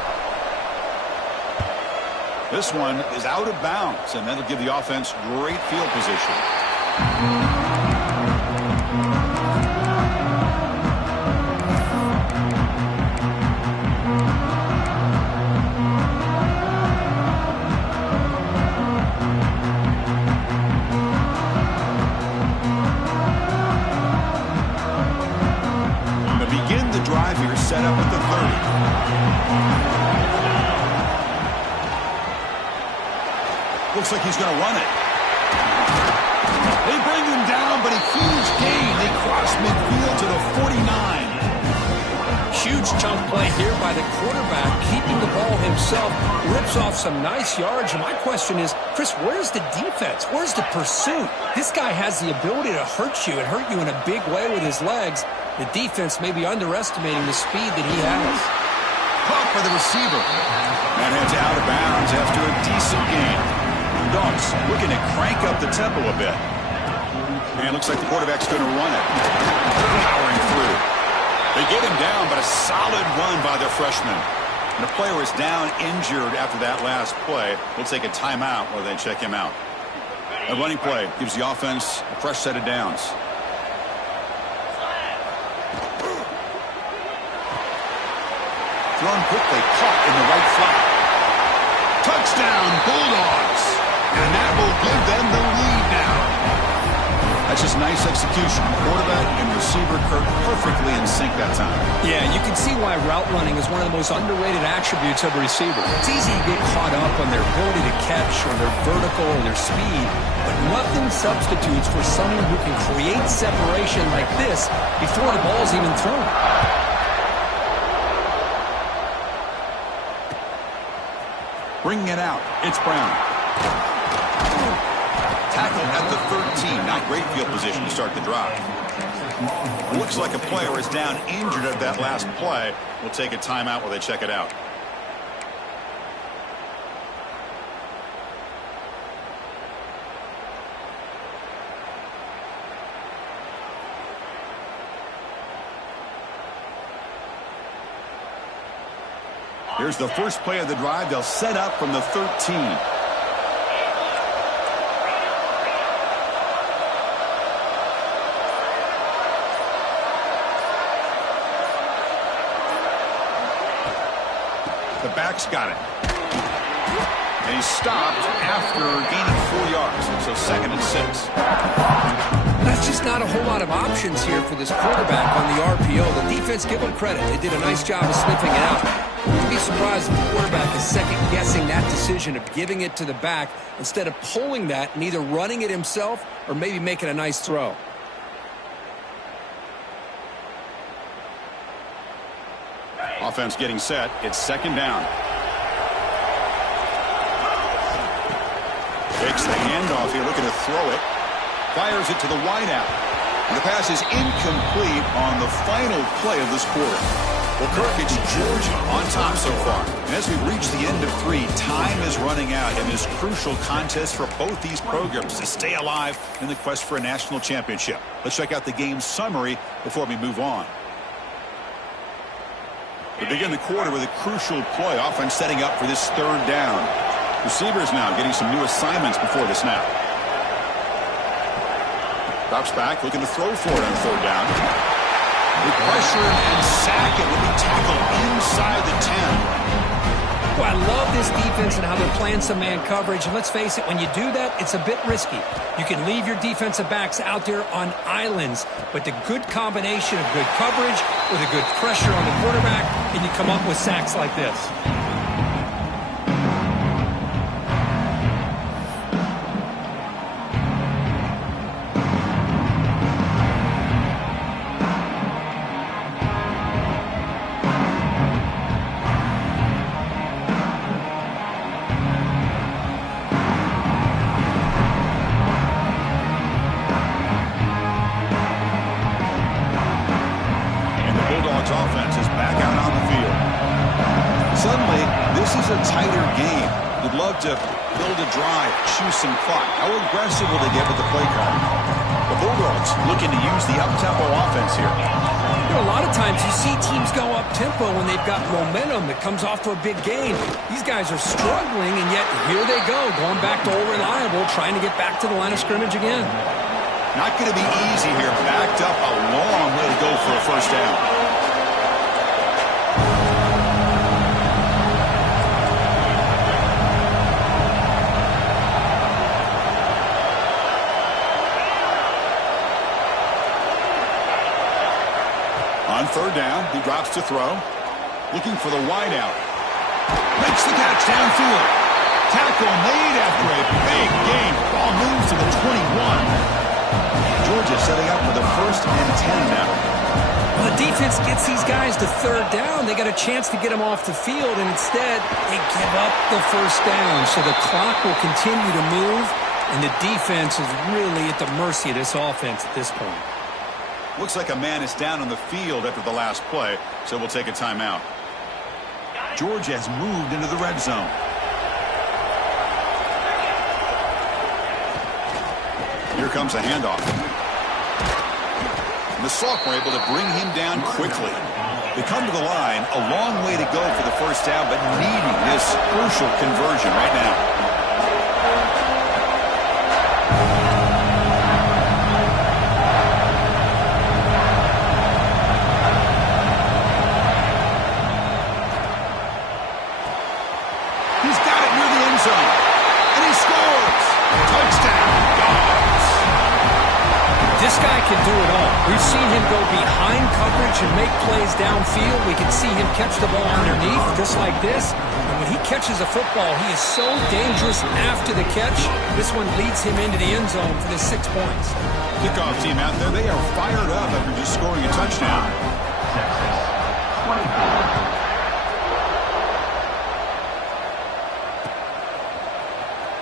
This one is out of bounds, and that'll give the offense great field position. Set up at the 30. Looks like he's going to run it. They bring him down, but a huge gain. They cross midfield to the 49. Huge chunk play here by the quarterback, keeping the ball himself, rips off some nice yards. And my question is, Chris, where's the defense? Where's the pursuit? This guy has the ability to hurt you and hurt you in a big way with his legs. The defense may be underestimating the speed that he has. Caught by the receiver. That heads out of bounds after a decent gain. Dogs looking to crank up the tempo a bit. And looks like the quarterback's going to run it. Powering through. They get him down, but a solid run by their freshman. And the player is down injured after that last play. We'll take a timeout while they check him out. A running play gives the offense a fresh set of downs. Thrown quickly, caught in the right flat. Touchdown, Bulldogs. And that will give them the lead now. That's just nice execution. Quarterback and receiver perfectly in sync that time. Yeah, you can see why route running is one of the most underrated attributes of a receiver. It's easy to get caught up on their ability to catch or their vertical or their speed, but nothing substitutes for someone who can create separation like this before the ball's even thrown. Bringing it out, it's Brown. Tackle at the 13. Not great field position to start the drive. Looks like a player is down injured at that last play. We'll take a timeout while they check it out. Here's the first play of the drive. They'll set up from the 13. The back's got it. And he's stopped after gaining 4 yards. So 2nd and 6. That's just not a whole lot of options here for this quarterback on the RPO. The defense, give them credit. They did a nice job of sniffing it out. You'd be surprised if the quarterback is second-guessing that decision of giving it to the back instead of pulling that and either running it himself or maybe making a nice throw. Offense getting set. It's second down. Takes the handoff here, looking to throw it. Fires it to the wideout. And the pass is incomplete on the final play of this quarter. Well, Kirk, it's Georgia on top so far. And as we reach the end of 3, time is running out in this crucial contest for both these programs to stay alive in the quest for a national championship. Let's check out the game summary before we move on. We begin the quarter with a crucial play. Offense setting up for this third down. Receivers now getting some new assignments before the snap. Drops back, looking to throw for it on third down. With pressure and sack, it will be tackled inside the 10. Well, I love this defense and how they're playing some man coverage. And let's face it, when you do that, it's a bit risky. You can leave your defensive backs out there on islands, but the good combination of good coverage with a good pressure on the quarterback, and you come up with sacks like this. Offense is back out on the field. Suddenly, this is a tighter game. You'd love to build a drive, choose some clock. How aggressive will they get with the play call? The Bulldogs looking to use the up-tempo offense here. You know, a lot of times you see teams go up-tempo when they've got momentum that comes off for a big gain. These guys are struggling, and yet here they go, going back to old reliable, trying to get back to the line of scrimmage again. Not going to be easy here. Backed up a long way to go for a first down. On third down, he drops to throw. Looking for the wideout. Makes the catch downfield. Tackle made after a big gain. Ball moves to the 21. Georgia setting up for the 1st and 10 now. Well, the defense gets these guys to third down. They got a chance to get them off the field, and instead they give up the first down. So the clock will continue to move, and the defense is really at the mercy of this offense at this point. Looks like a man is down on the field after the last play, so we'll take a timeout. Georgia has moved into the red zone. Here comes a handoff. And the Sauk were able to bring him down quickly. They come to the line, a long way to go for the first down, but needing this crucial conversion right now. This guy can do it all. We've seen him go behind coverage and make plays downfield. We can see him catch the ball underneath just like this. And when he catches a football, he is so dangerous after the catch. This one leads him into the end zone for the 6 points. Kickoff team out there, they are fired up after just scoring a touchdown.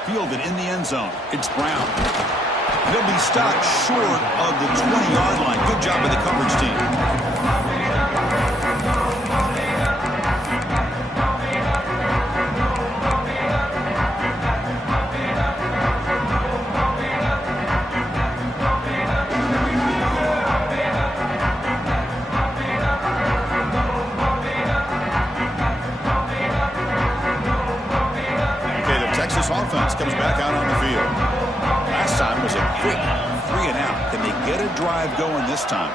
Fielded in the end zone. It's Brown. They'll be stopped short of the 20-yard line. Good job by the coverage team. Offense comes back out on the field. Last time was a quick 3 and out. Can they get a drive going this time?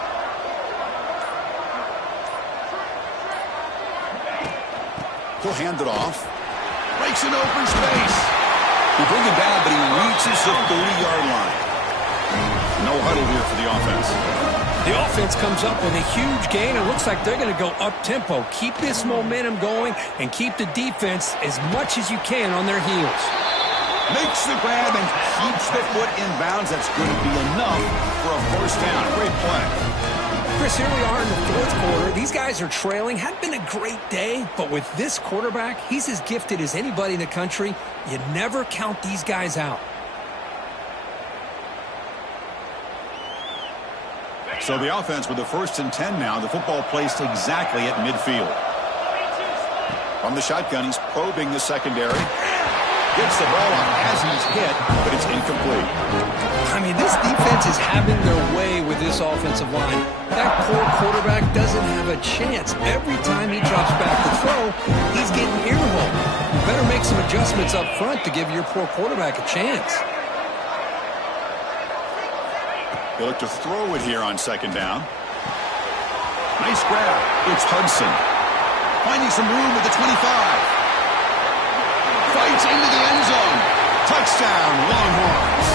He'll hand it off. Breaks an open space. He brings it down, but he reaches the 30-yard line. No huddle here for the offense. The offense comes up with a huge gain. It looks like they're going to go up-tempo. Keep this momentum going and keep the defense as much as you can on their heels. Makes the grab and keeps the foot in bounds. That's going to be enough for a first down. Great play. Chris, here we are in the fourth quarter. These guys are trailing. Hadn't been a great day, but with this quarterback, he's as gifted as anybody in the country. You never count these guys out. So the offense with the 1st and 10 now. The football placed exactly at midfield. From the shotgun, he's probing the secondary. Gets the ball up as he's hit, but it's incomplete. I mean, this defense is having their way with this offensive line. That poor quarterback doesn't have a chance. Every time he drops back to throw, he's getting earholed. You better make some adjustments up front to give your poor quarterback a chance. They look to throw it here on 2nd down. Nice grab. It's Hudson. Finding some room at the 25. Fights into the end zone. Touchdown, Longhorns.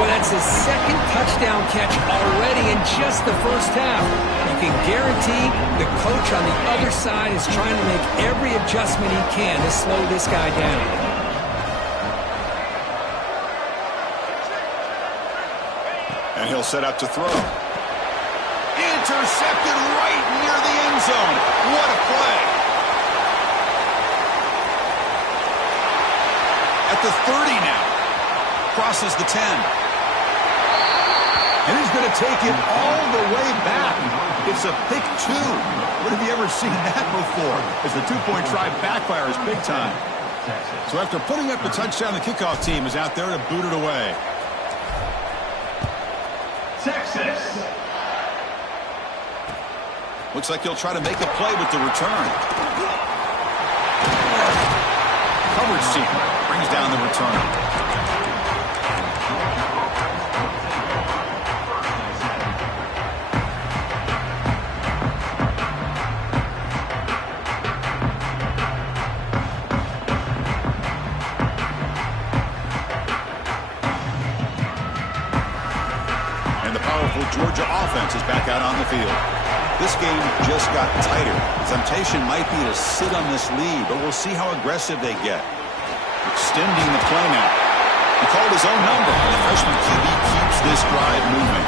Well, that's his 2nd touchdown catch already in just the first half. You can guarantee the coach on the other side is trying to make every adjustment he can to slow this guy down. And he'll set up to throw. Intercepted right near the end zone. What a play. At the 30 now. Crosses the 10. And he's going to take it all the way back. It's a pick 2. When have you ever seen that before? As the 2-point try backfires big time. So after putting up the touchdown, the kickoff team is out there to boot it away. Texas. Looks like he'll try to make a play with the return. Coverage team brings down the return. Georgia offense is back out on the field. This game just got tighter. Temptation might be to sit on this lead, but we'll see how aggressive they get. Extending the play now. He called his own number, and the freshman QB keeps this drive moving.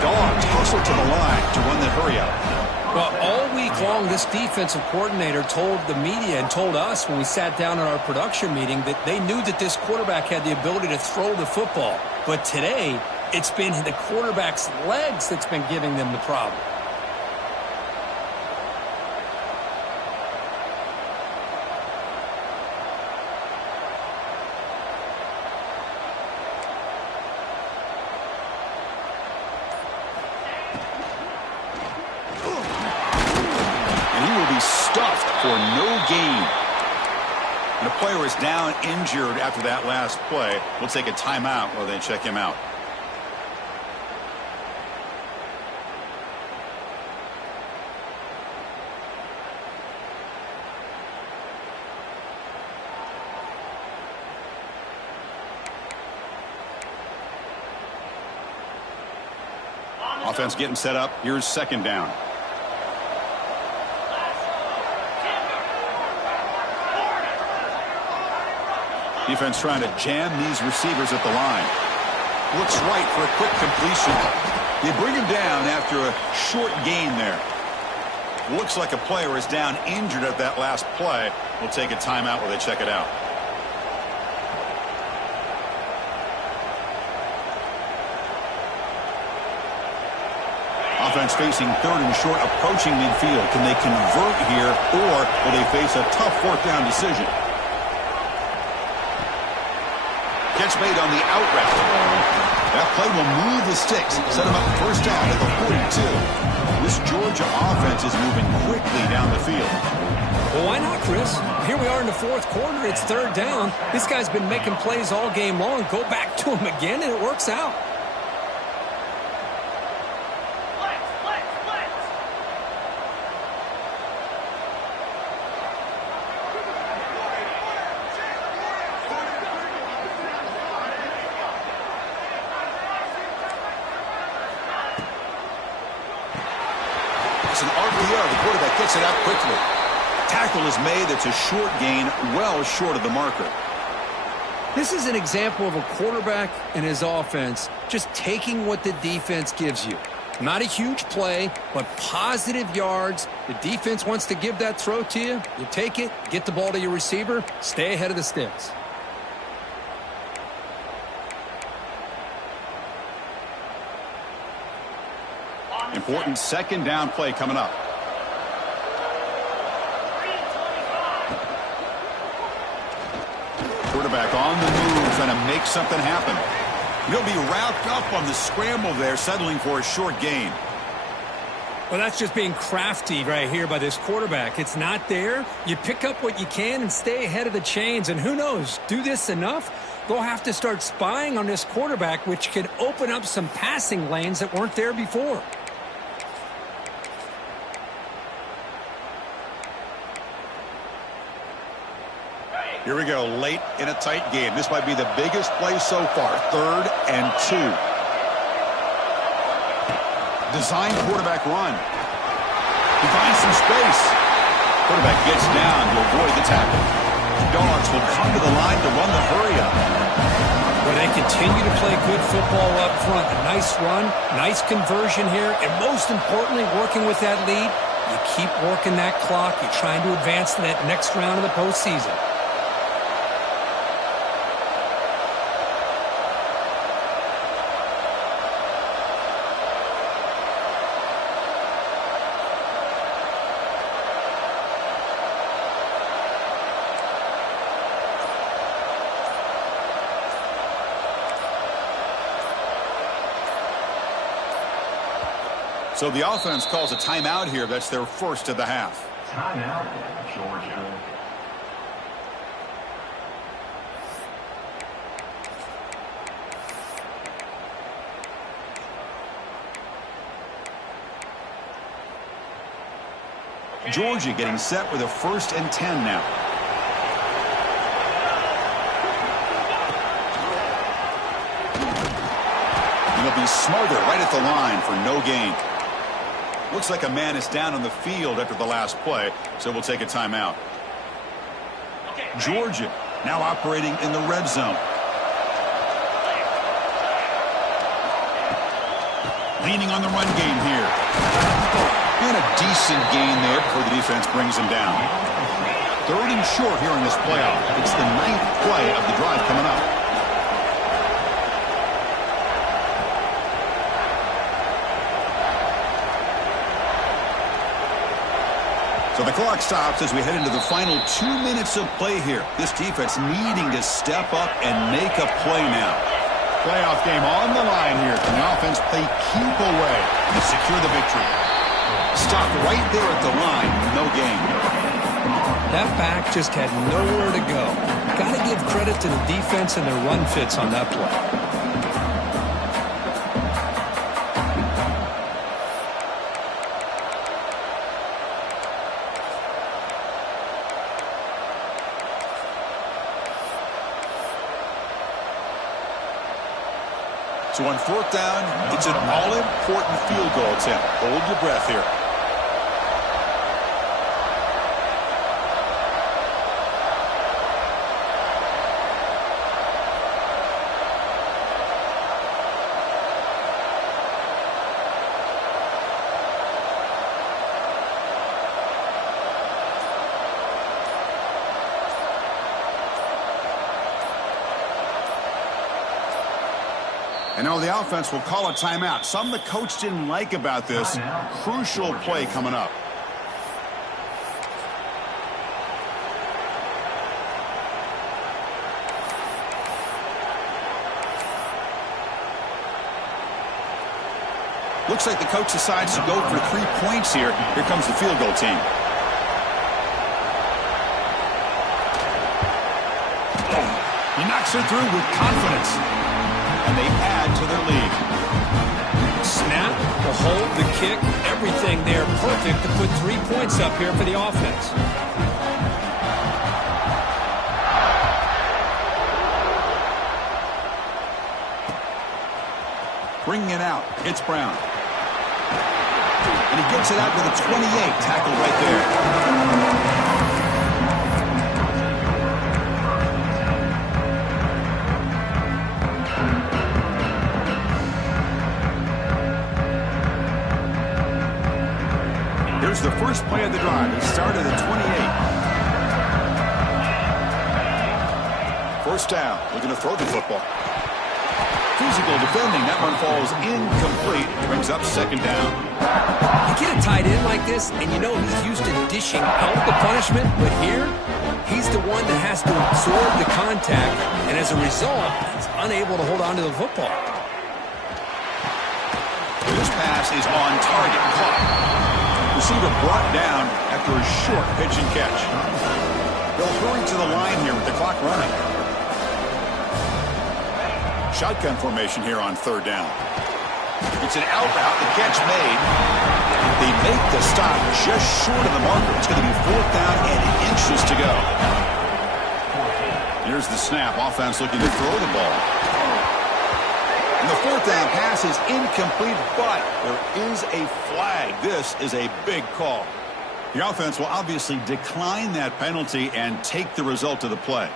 Dogs hustle to the line to run the hurry up. Well, all week long, this defensive coordinator told the media and told us when we sat down at our production meeting that they knew that this quarterback had the ability to throw the football. But today, it's been the quarterback's legs that's been giving them the problem. And he will be stuffed for no gain. And the player is down injured after that last play. We'll take a timeout while they check him out. Offense getting set up. Here's 2nd down. Defense trying to jam these receivers at the line. Looks right for a quick completion. They bring him down after a short gain there. Looks like a player is down injured at that last play. We'll take a timeout while they check it out. Offense facing 3rd and short, approaching midfield. Can they convert here, or will they face a tough 4th down decision? Catch made on the out route. That play will move the sticks, set them up first down at the 42. This Georgia offense is moving quickly down the field. Well, why not, Chris? Here we are in the 4th quarter. It's 3rd down. This guy's been making plays all game long. Go back to him again, and it works out. That's an RPO. The quarterback gets it out quickly. Tackle is made. That's a short gain, well short of the marker. This is an example of a quarterback and his offense just taking what the defense gives you. Not a huge play, but positive yards. The defense wants to give that throw to you. You take it, get the ball to your receiver, stay ahead of the sticks. Important second down play coming up. Quarterback on the move, trying to make something happen. He'll be wrapped up on the scramble there, settling for a short gain. Well, that's just being crafty right here by this quarterback. It's not there. You pick up what you can and stay ahead of the chains. And who knows, do this enough, they'll have to start spying on this quarterback, which could open up some passing lanes that weren't there before. Here we go, late in a tight game. This might be the biggest play so far. 3rd and 2. Design quarterback run. He finds some space. Quarterback gets down to avoid the tackle. Dogs will come to the line to run the hurry-up. Where they continue to play good football up front. A nice run, nice conversion here, and most importantly, working with that lead, you keep working that clock. You're trying to advance to that next round of the postseason. So the offense calls a timeout here. That's their first of the half. Timeout, Georgia. Georgia getting set with a 1st and 10 now. And he'll be smarter right at the line for no gain. Looks like a man is down on the field after the last play, so we'll take a timeout. Georgia now operating in the red zone. Leaning on the run game here. And a decent gain there before the defense brings him down. 3rd and short here in this playoff. It's the 9th play of the drive coming up. So the clock stops as we head into the final 2 minutes of play here. This defense needing to step up and make a play now. Playoff game on the line here. Can the offense play keep away to secure the victory? Stop right there at the line. No gain. That back just had nowhere to go. Got to give credit to the defense and their run fits on that play. So on 4th down, it's an all-important field goal attempt. Hold your breath here. And now the offense will call a timeout. Something the coach didn't like about this. Crucial play coming up. Looks like the coach decides to go for 3 points here. Here comes the field goal team. He knocks it through with confidence. And they add to their lead. Snap, the hold, the kick, everything there perfect to put 3 points up here for the offense. Bringing it out, it's Brown. And And he gets it out to the 28. Tackle right there. Here's the first play of the drive. It started at 28. First down. Looking to throw the football. Physical defending. That one falls incomplete. Brings up second down. You get a tight end like this, and you know he's used to dishing out the punishment, but here, he's the one that has to absorb the contact, and as a result, he's unable to hold on to the football. This pass is on target. Caught. Receiver brought down after a short pitch and catch. They'll hurry to the line here with the clock running. Shotgun formation here on third down. It's an out route. The catch made. They make the stop just short of the marker. It's going to be fourth down and inches to go. Here's the snap. Offense looking to throw the ball. And the fourth down pass is incomplete, but there is a flag. This is a big call. The offense will obviously decline that penalty and take the result of the play.